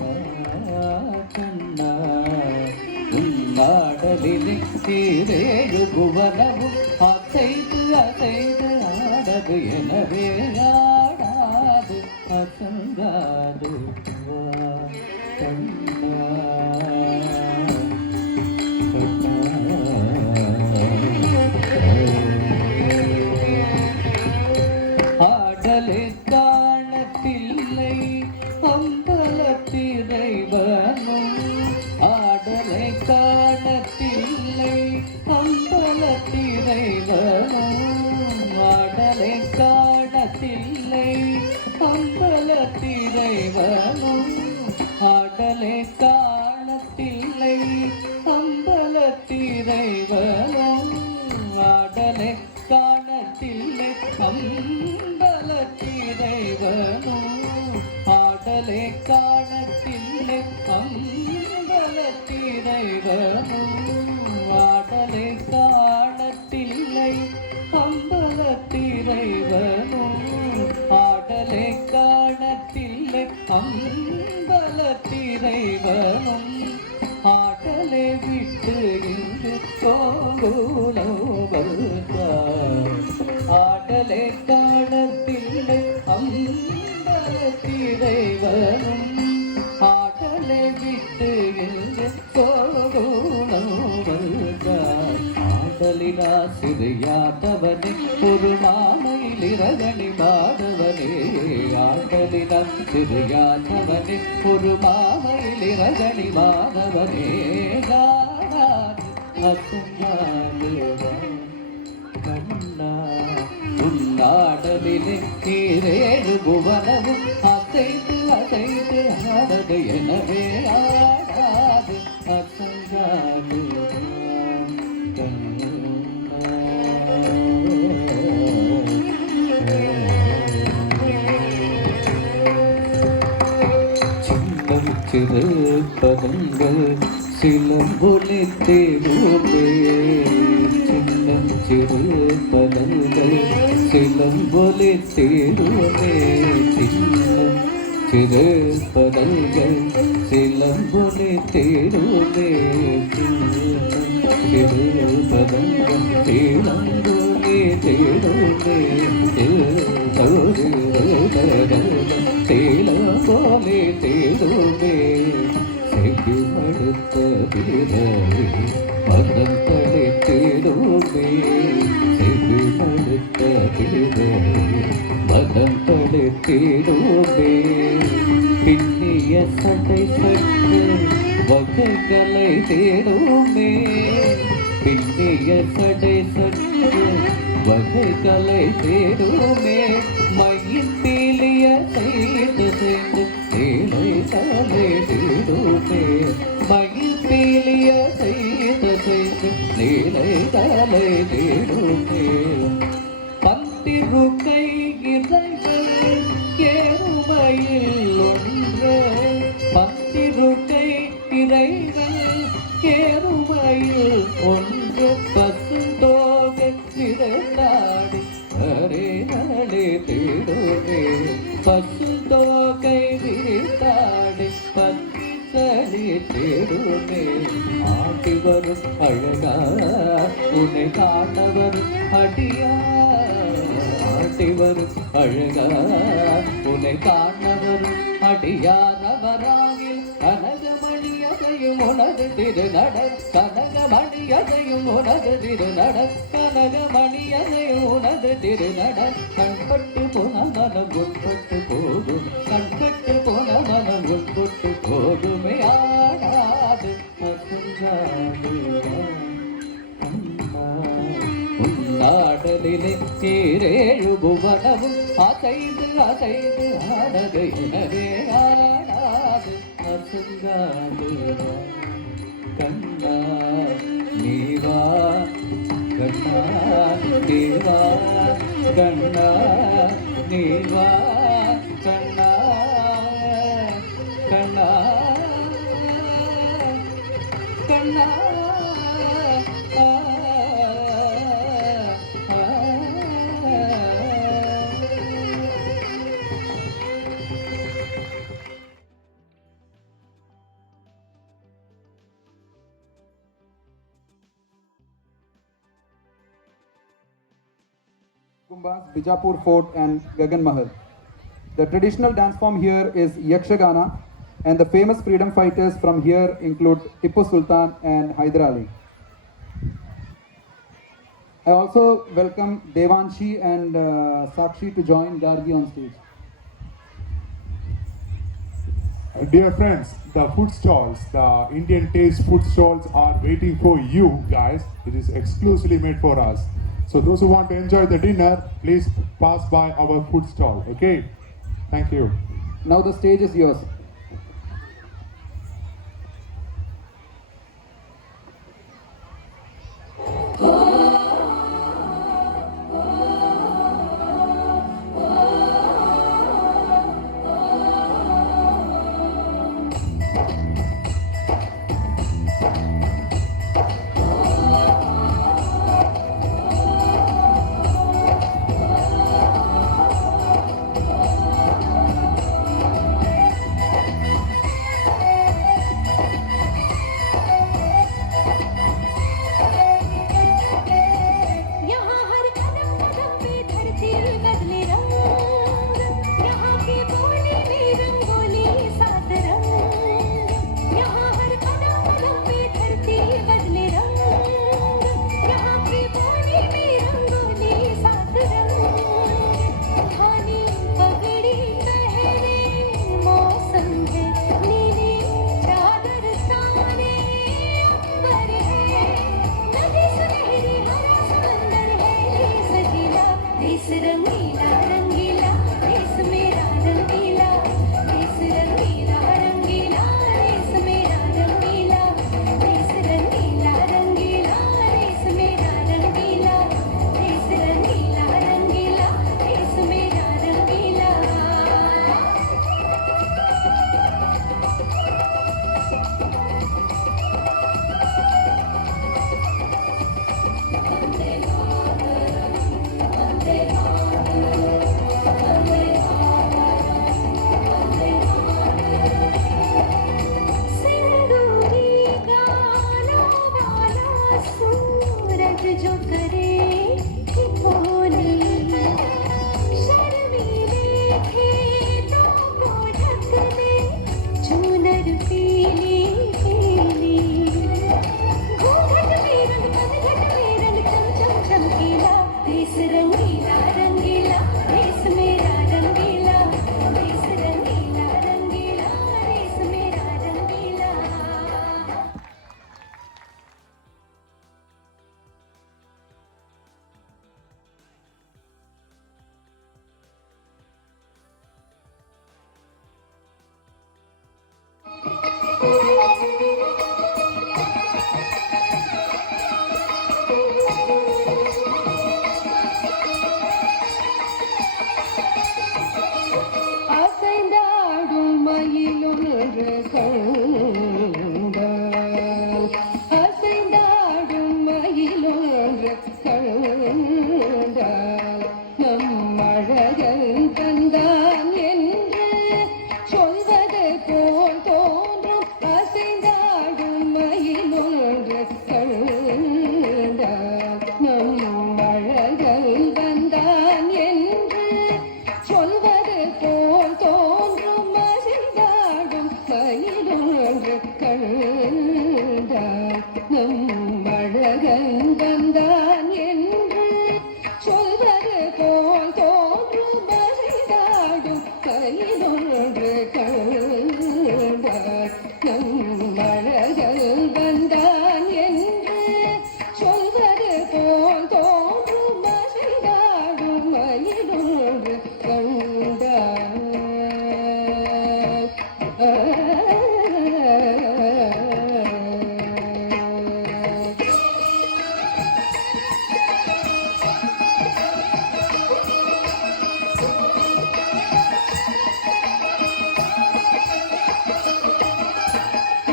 ஆடலிலே ஈரேழு புவனமும் அசைந்து அசைந்து ஆடது எனவே ஆடாது அசங்காது வா கண்ணா ஆடலே காணத்தில்லை அம்பலத்திரைவனும் ஆடலை காணத்தில்லை அம்பலத்திரைவனும் ஆடலை காணத்தில்லை அம்பலத்திரைவனும் ஆடலை காணத்தில்லை அம்பலத்திரைவனும் ஆடலை காணத்தில்லை அம்பலத்திரைவனும் ஆடலை காணத்தில்லை அம்பலத்திரைவனும் ஆடலை காணத்தில்லை அம்பலத்திரைவனும் ஆடலை காணத்தில்லை அம்பலத்திரைவனும் ஆடலை விட்டு இங்கு போகுலவர் ஆடலை காணத்தில்லை அம்பலத்திரைவனும் ஆடலை விட்டு இங்கு போகுலவர் ஆடலினா சிறியாதவனே ஒரு மாமையில் இரகணி மாதவனே ஆடலினா சிறியாதவனே ஒரு மாமையில் இரகணி மாதவனே கண்ணா உன்னாடலிலே ஈரேழு புவனமும் அசைந்து அசைந்து ஆடது எனவே ஆடாது அசங்காது சின்னம் சிறு பதங்கள் சிலம்பொலி தேடுமே சின்னம் சிறு பதங்கள் சிலம்பொலி தேடுமே சின்னம் சிறு பதங்கள் சிலம்பொலி தேடுமே சிறு பதங்கள் சிலம்பொலி தேடுமே சிலம்பொலி தேடுமே செவிமடுத்த வீரவே மதம் தளித்திடுமே செவிமடுத்த வீரவே மதம் தளித்திடுமே பின்னிய சட்டை சற்று வகைகளை தேடுமே பின்னிய சடை சற்று வகைகளை தேடுமே மயில் பீலிய செய்து செய்து தேலை தலை தேடுமே மயில் பீலிய செய்து செய்து தேலை தலை தேடுமே பந்திரு கை இறைகள் ஏறுமையில் ஒன்று பந்திரு கை இறைகள் ஏறுமையில் ஒன்று பசுந்தோகை விரலாடி அரே நலே தேடுமே பசுந்தோகை விரித்தாடி பச்சளி தேடுமே ஆட்டி வரும் அழகா உன்னை காணவர் அடியா ஆட்டி வரும் அழகா உன்னை காணவர் அடியானவராகில் கனகமணியதையும் உனது திருநட கனகமணியதையும் உனது திருநட கனகமணியதையும் உனது திருநட கண்பட்டு போன மனம் உட்பட்டு போகும் கண்பட்டு போன மனம் உட்பட்டு போகுமே ஆடாது அசுங்காது உன்னாடலிலே ஈரேழு புவனமும் அசைந்து அசைந்து ஆடது எனவே ஆடாது அசுங்காது கண்ணா நீவா கண்ணா நீவா கண்ணா நீவா கண்ணா கண்ணா கண்ணா Gumbas, Bijapur Fort and Gagan Mahal. The traditional dance form here is Yakshagana, and the famous freedom fighters from here include Tipu Sultan and Hyder Ali. I also welcome Devanshi and Sakshi to join Gargi on stage. Dear friends, the food stalls, the Indian taste food stalls are waiting for you guys. It is exclusively made for us. So those who want to enjoy the dinner, please pass by our food stall. Okay? Thank you. Now the stage is yours. यहाँ हर कदम कदम पे धरती बदले रंग, यहाँ की बोली में रंगोली सात रंग, यहाँ हर कदम कदम पे धरती बदले रंग, यहाँ की बोली में रंगोली सात रंग, धानी पगड़ी पहने मौसम है, नीली चादर ताने अंबर है, नदी सुनहरी हरा समंदर है, देश रंगीला रंगीला, देश मेरा रंगीला, देश रंगीला रंगीला, देश मेरा रंगीला, देश रंगीला रंगीला, देश मेरा रंगीला, देश रंगीला रंगीला, देश मेरा रंगीला। सिंदूरी गालों वाला सूरज जो करे ठिठोली, शर्मीले खेतों को ढक ले चूनर पीली पीली, घूंघट में रंग घट में रंग चम चम चमकीला, देश रंगीला रंगीला, देश मेरा रंगीला, देश रंगीला रंगीला, देश मेरा रंगीला। அசைந்தாடும் மயிலொன்று கண்டால், அசைந்தாடும் மயிலொன்று கண்டால், நம் அழகன் தந்தான் என்று சொல்வது போல் தோன்றும், அசைந்தாடும் மயிலொன்று கண்டால், நம் அழகன் வந்தான் என்று சொல்வது போல் தோன்றும், அசைந்தாடும் மயிலொன்று கண்டால், நம் அழகன் வந்தான் என்று சொல்வது போல் தோன்றும், அசைந்தாடும் மயிலொன்று கண்டால், நம் அழகன் வந்தான் என்று சொல்வது போல் தோன்றும், அசைந்தாடும் மயிலொன்று கண்டால்.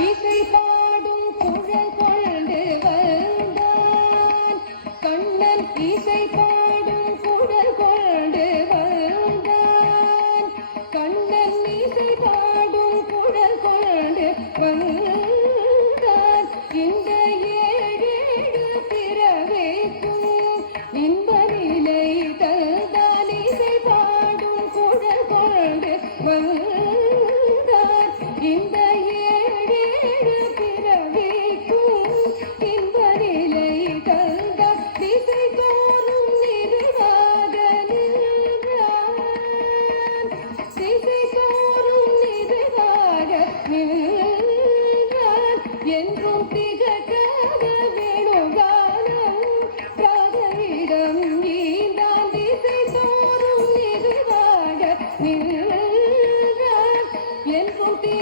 இசை பாடும் குழல் கொண்டு வந்தான் கண்ணன், இசை பாடும் குழல் கொண்டு வந்தான் கண்ணன், இசை பாடும் குழல்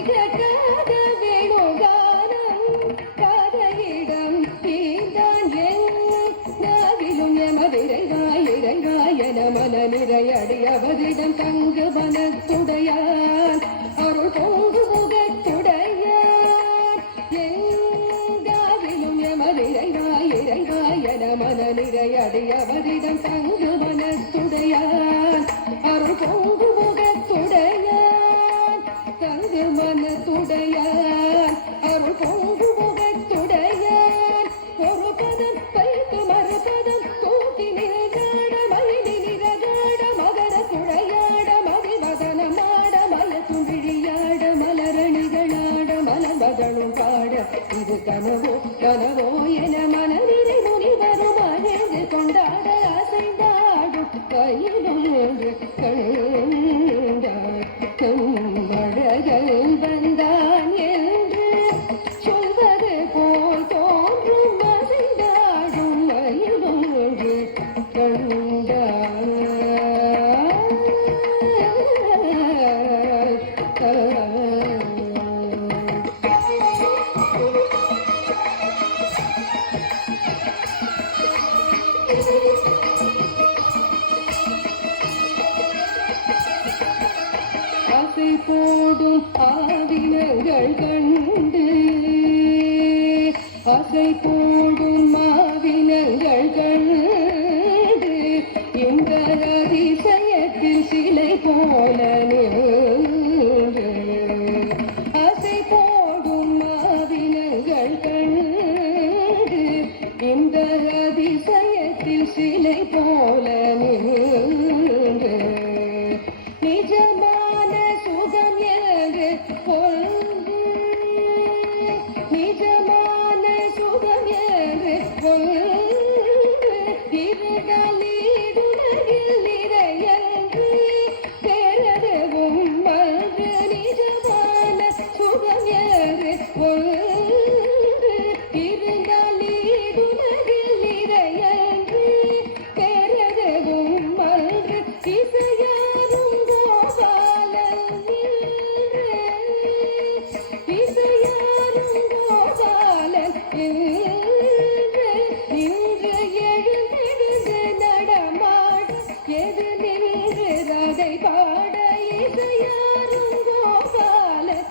கேட்காத வேணுகானம் காதலிடம் தீர்ந்தான் என் நாவிலும் எமதிரைவாய் இறைவாயன மன நிறையடியவரிடம் தங்கு மனத்துடையான் அருள் பொங்கு முகத்துடையான் எங்காவிலும் எமதிரைவாய் இறைவாயன மன நிறையடியவரிடம் தங்கு மனத்துடையான் அருள் பொங்கு முகத்துடையான் தங்கு மனத்துடையான் அருள் பொங்கு முகத்துடையான் ஒரு பதம் வைத்து மறுபதம் தூக்கி நின்றாட மயிலி நிறகாட மகர குழையாட மதிவதனமாட மலத்தும் விழியாட மலரணிகளாட மலமகளும் பாட இது கனவோ கனவோ என மனதிரை முனிவரும் அழிந்து கொண்டாட அசைந்தாடும் கையிலும் என்று கண்டார் கண்மழகன் வந்தான் என்று சொல்வது போல் தோன்றும் அசைந்தாடும் மயிலும் என்று ஆசை போடும் ஆவினங்கள் கண்டு ஆசை போடும் மாவினங்கள் கண்டு இந்த அதிசயத்தில் சிலை போல நின்று ஆசை போடும் மாவினங்கள் கண்டு இந்த அதிசயத்தில் சிலை போல நின்று நிஜமான சுகம் என்று கொண்டு நிஜமான சுகம் என்று கொண்டு இருடலிடுலகில் நிறையன்று பெறவும் மன்று நிஜமான சுகம் என்று கொண்டு இருடலிடுலகில் நிறையன்று பெறவும் மன்று இசையாரும் கோபாலன் இசையாரும் கோபாலன் இன்று எழுந்தெழுந்து நடமாட எது நின்று அதை பாட இசையாரும் கோபாலன்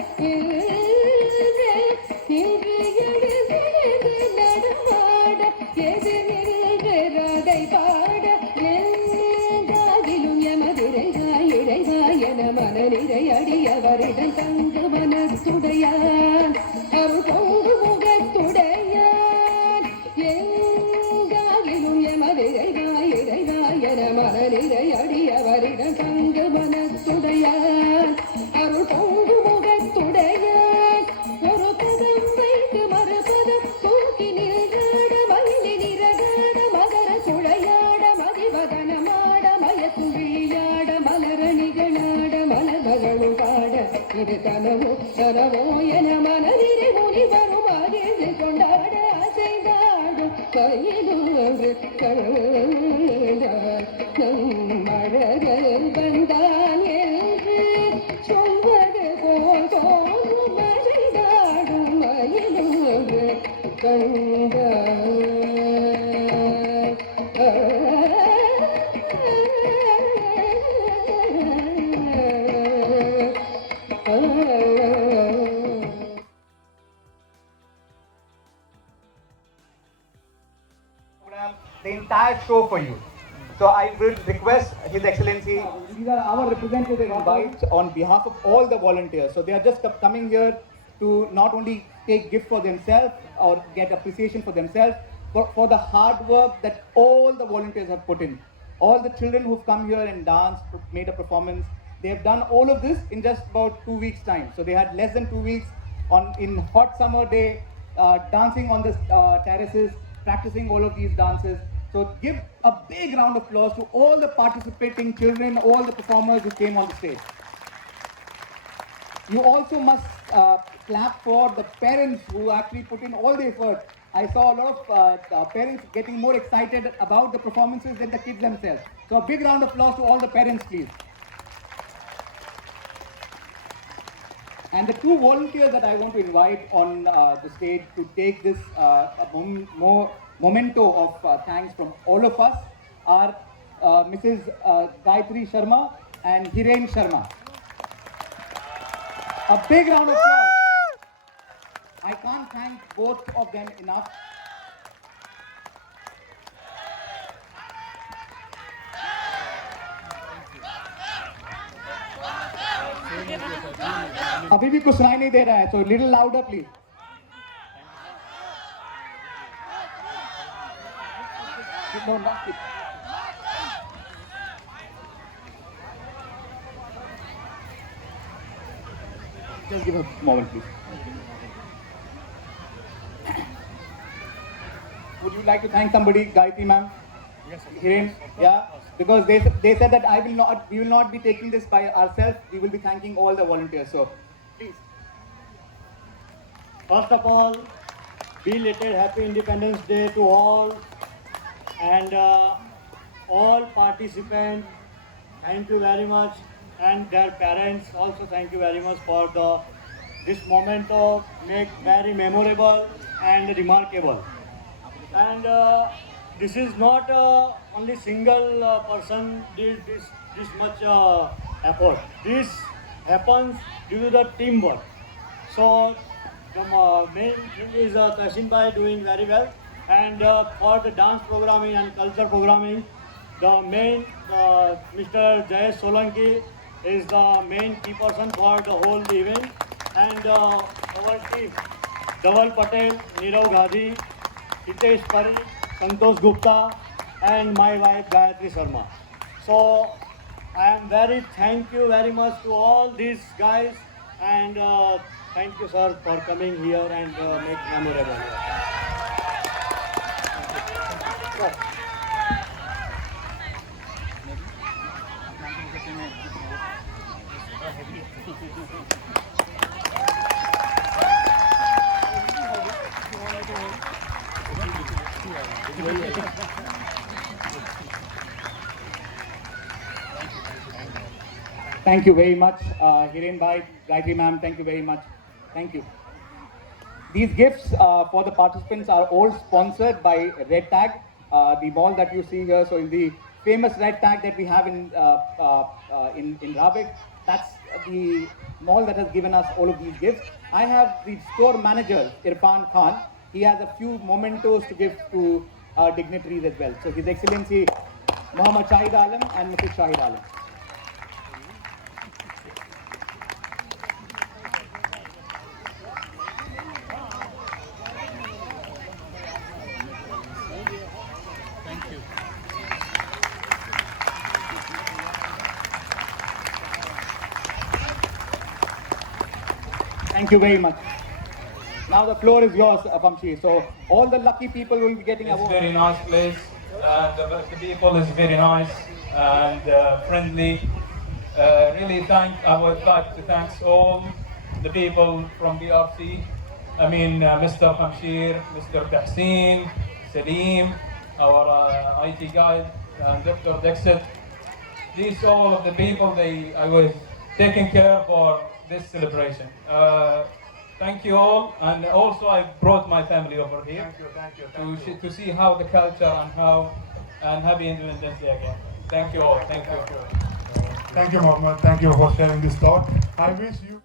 இன்று எழுந்தெழுந்து நடமாட எது நின்று அதை பாட எங்காவிலும் எமதிரைவாய் இறைவாயன மன நிறையடியவரிடம் தங்கு மனத்துடையான் அருள் பொங்கு முகத்துடையான் எங்காவிலும் எமதிரைவாய் இறைவாயன மன நிறையடியவரிடம் தங்கு மனத்துடையான் அருள் பொங்கு முகத்துடையான் ஒரு பதம் வைத்து மறுபதம் தூக்கி நின்றாட மயிலி நிறகாட மகர குழையாட மதிவதனமாட மயக்கும் விழியாட மலரணிகளாட மலமகளும் பாட இது கனவோ கனவோ என மனதிரை முனிவரும் அழிந்து கொண்டாட அசைந்தாடும் கையிலும் ஒரு கண்டார் மழகன் வந்தான் என்று சொல்வது போல் தோன்றும் அசைந்தாடும் மயிலும் ஒரு the entire show for you. So I will request His Excellency, these are our representative invites on behalf of all the volunteers. So they are just coming here to not only take gift for themselves or get appreciation for themselves, but for the hard work that all the volunteers have put in. All the children who've come here and danced, made a performance, they have done all of this in just about 2 weeks' time. So they had less than 2 weeks in hot summer day, dancing on the terraces, practicing all of these dances. So give a big round of applause to all the participating children, all the performers who came on the stage. You also must clap for the parents who actually put in all the effort. I saw a lot of parents getting more excited about the performances than the kids themselves. So a big round of applause to all the parents, please. And the two volunteers that I want to invite on the stage to take this memento of thanks from all of us are Mrs. Gayatri Sharma and Hiren Sharma. A big round of applause. I can't thank both of them enough. अभी भी कुछ सुनाई नहीं दे रहा है, so little louder please. No, not it. Just give a moment please. Would you like to thank somebody, Gayatri ma'am? Yes, Hiren, yeah, because they said that we will not be taking this by ourselves. We will be thanking all the volunteers. So, please. First of all, belated Happy Independence Day to all, and all participants. Thank you very much, and their parents also. Thank you very much for this moment of make very memorable and remarkable. And this is not only single person did this much effort. This happens due to the teamwork. So the main thing is Tahsin Bhai doing very well, and for the dance programming and culture programming, the main Mr. Jayesh Solanki is the main key person for the whole event, and our team Dhaval Patel, Nirav Ghadi, Hitesh Pari, Santosh Gupta, and my wife Gayatri Sharma. So I am thank you very much to all these guys, and thank you sir for coming here and make memorable. Thank you very much, Hiren Bhai, Gayatri ma'am. Thank you very much. Thank you. These gifts for the participants are all sponsored by Red Tag, the mall that you see here. So in the famous Red Tag that we have in Ravik, that's the mall that has given us all of these gifts. I have the store manager, Irfan Khan. He has a few mementos to give to our dignitaries as well. So His Excellency Muhammad Shahid Alam and Mr. Shahid Alam. Thank you very much. Now the floor is yours, Vamshi. So all the lucky people will be getting awards. It's a very nice place, and the people is very nice and friendly. Really I would like to thank all the people from BRC. I mean, Mr. Khamshir, Mr. Tahsin, Salim, our IT guide, and Dr. Dixit. These all of the people I was taking care for this celebration. Thank you all, and also I brought my family over here to see how the culture and Happy Independence Day again. Thank you all. Thank you. Thank you, Mohammed. Thank you for sharing this thought. I wish you.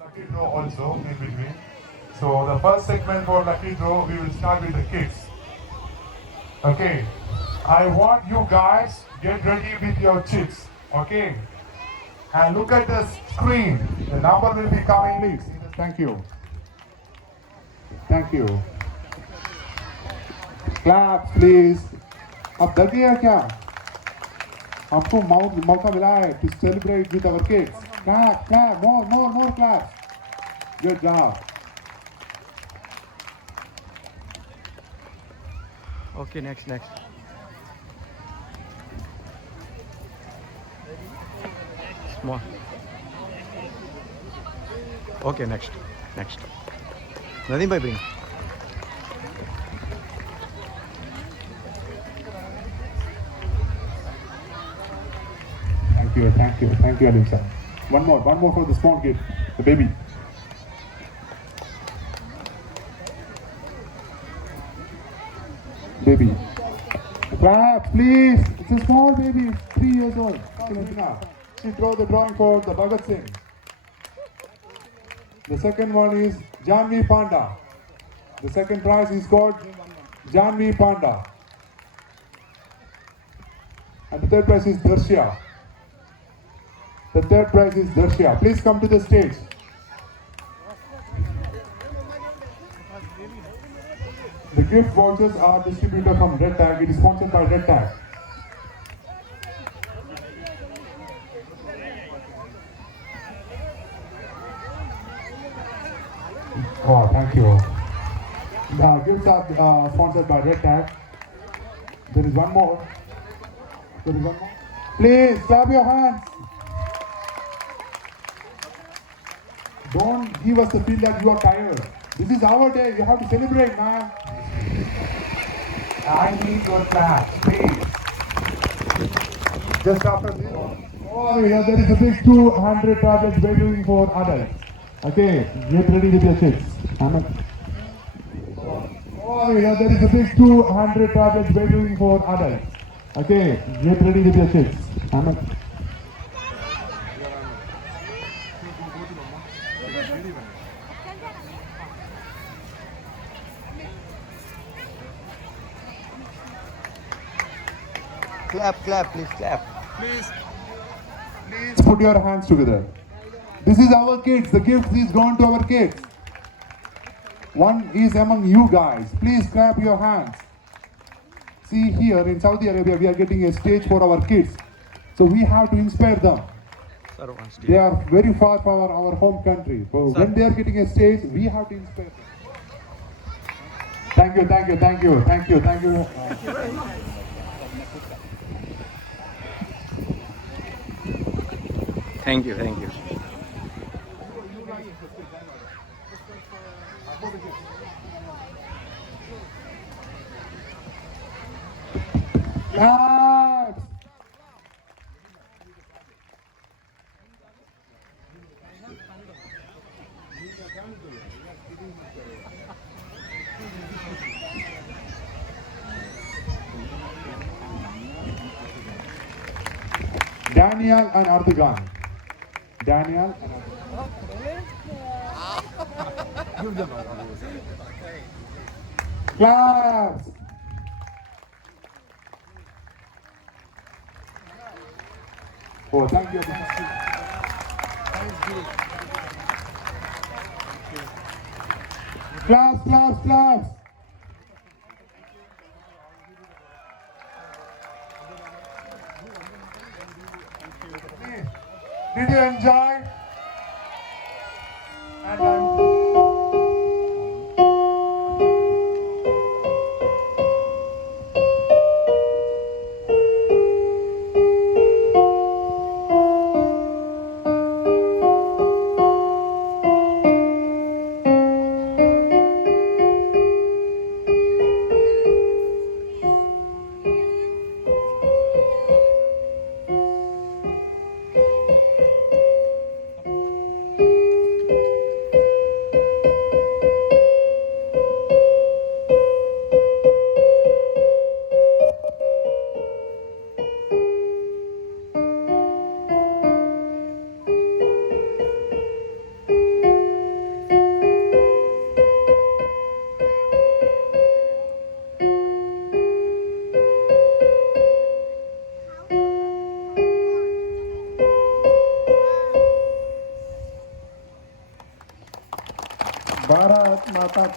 Lucky draw also in between. So the first segment for lucky draw, we will start with the kids. Okay. I want you guys get ready with your chips. Okay. And look at the screen. The number will be coming, please. Thank you. Thank you. Clap, please. अब डर गया क्या? आपको मौका मिला है to celebrate with our kids. Clap, clap, more claps. Good job. Okay, next. Small. Okay, next. Nothing by bring. Thank you, Alim sir. One more for the small kid, the baby. Baby. Clap, please. It's a small baby, 3 years old. She drew the drawing for the Bhagat Singh. The second one is Janvi Panda. The second prize is called Janvi Panda. And the third prize is Darshya. Please come to the stage. The gift vouchers are distributed from Red Tag. It is sponsored by Red Tag. Oh, thank you. The gifts are sponsored by Red Tag. There is one more. Please, clap your hands. Don't give us the feel that you are tired. This is our day. You have to celebrate, man. I need your clap, please. Just after this. Oh, yeah, there is a big 200 tablets waiting for adults. Okay, get ready with your kids. Oh, yeah, there is a big 200 tablets waiting for adults. Okay, get ready with your kids. Clap, please clap. Please put your hands together. This is our kids. The gift is going to our kids. One is among you guys. Please clap your hands. See, here in Saudi Arabia, we are getting a stage for our kids. So we have to inspire them. They are very far from our home country. So when they are getting a stage, we have to inspire them. Thank you. Thank you. Claps. Daniel and Artigan. Claps. Oh, thank you. Claps. Did you enjoy?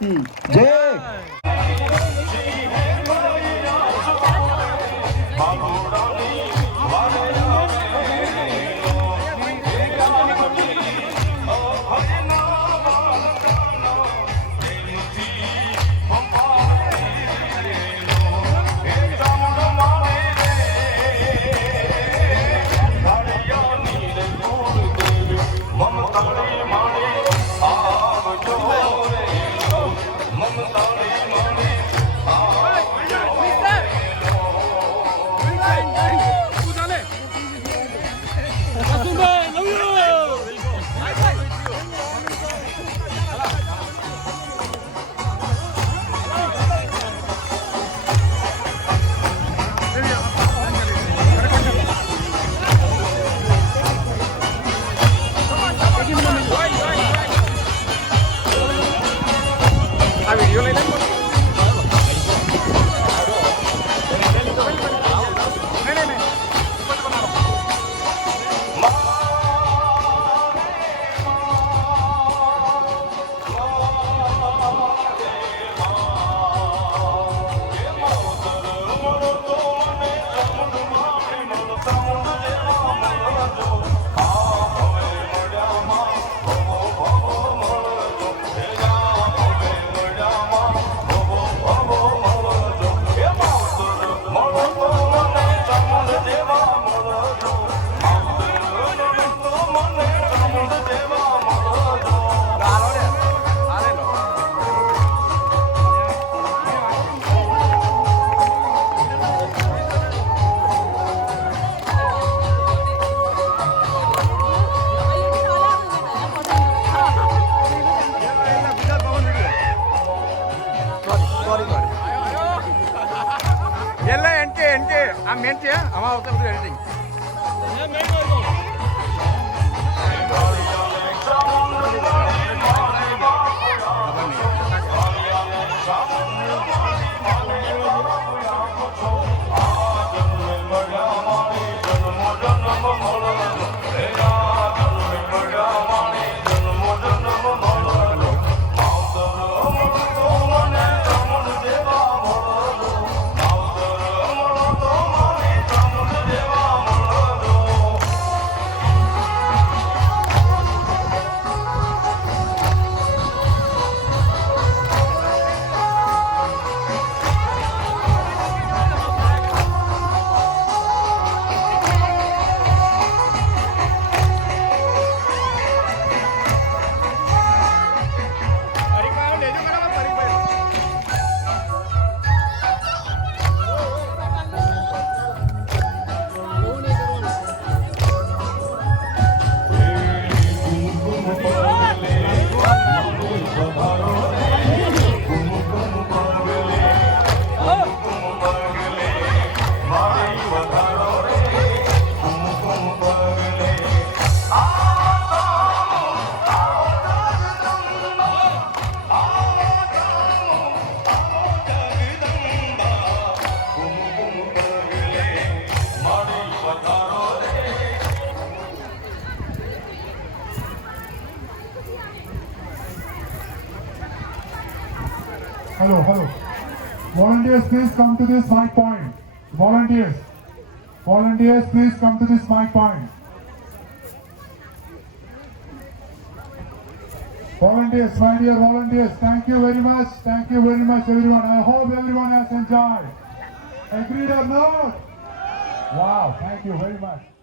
की जय। Hello, hello. Volunteers, please come to this mic point. Volunteers. Volunteers, please come to this mic point. Volunteers, my dear volunteers, thank you very much. Thank you very much, everyone. I hope everyone has enjoyed. Agreed or not? Wow, thank you very much.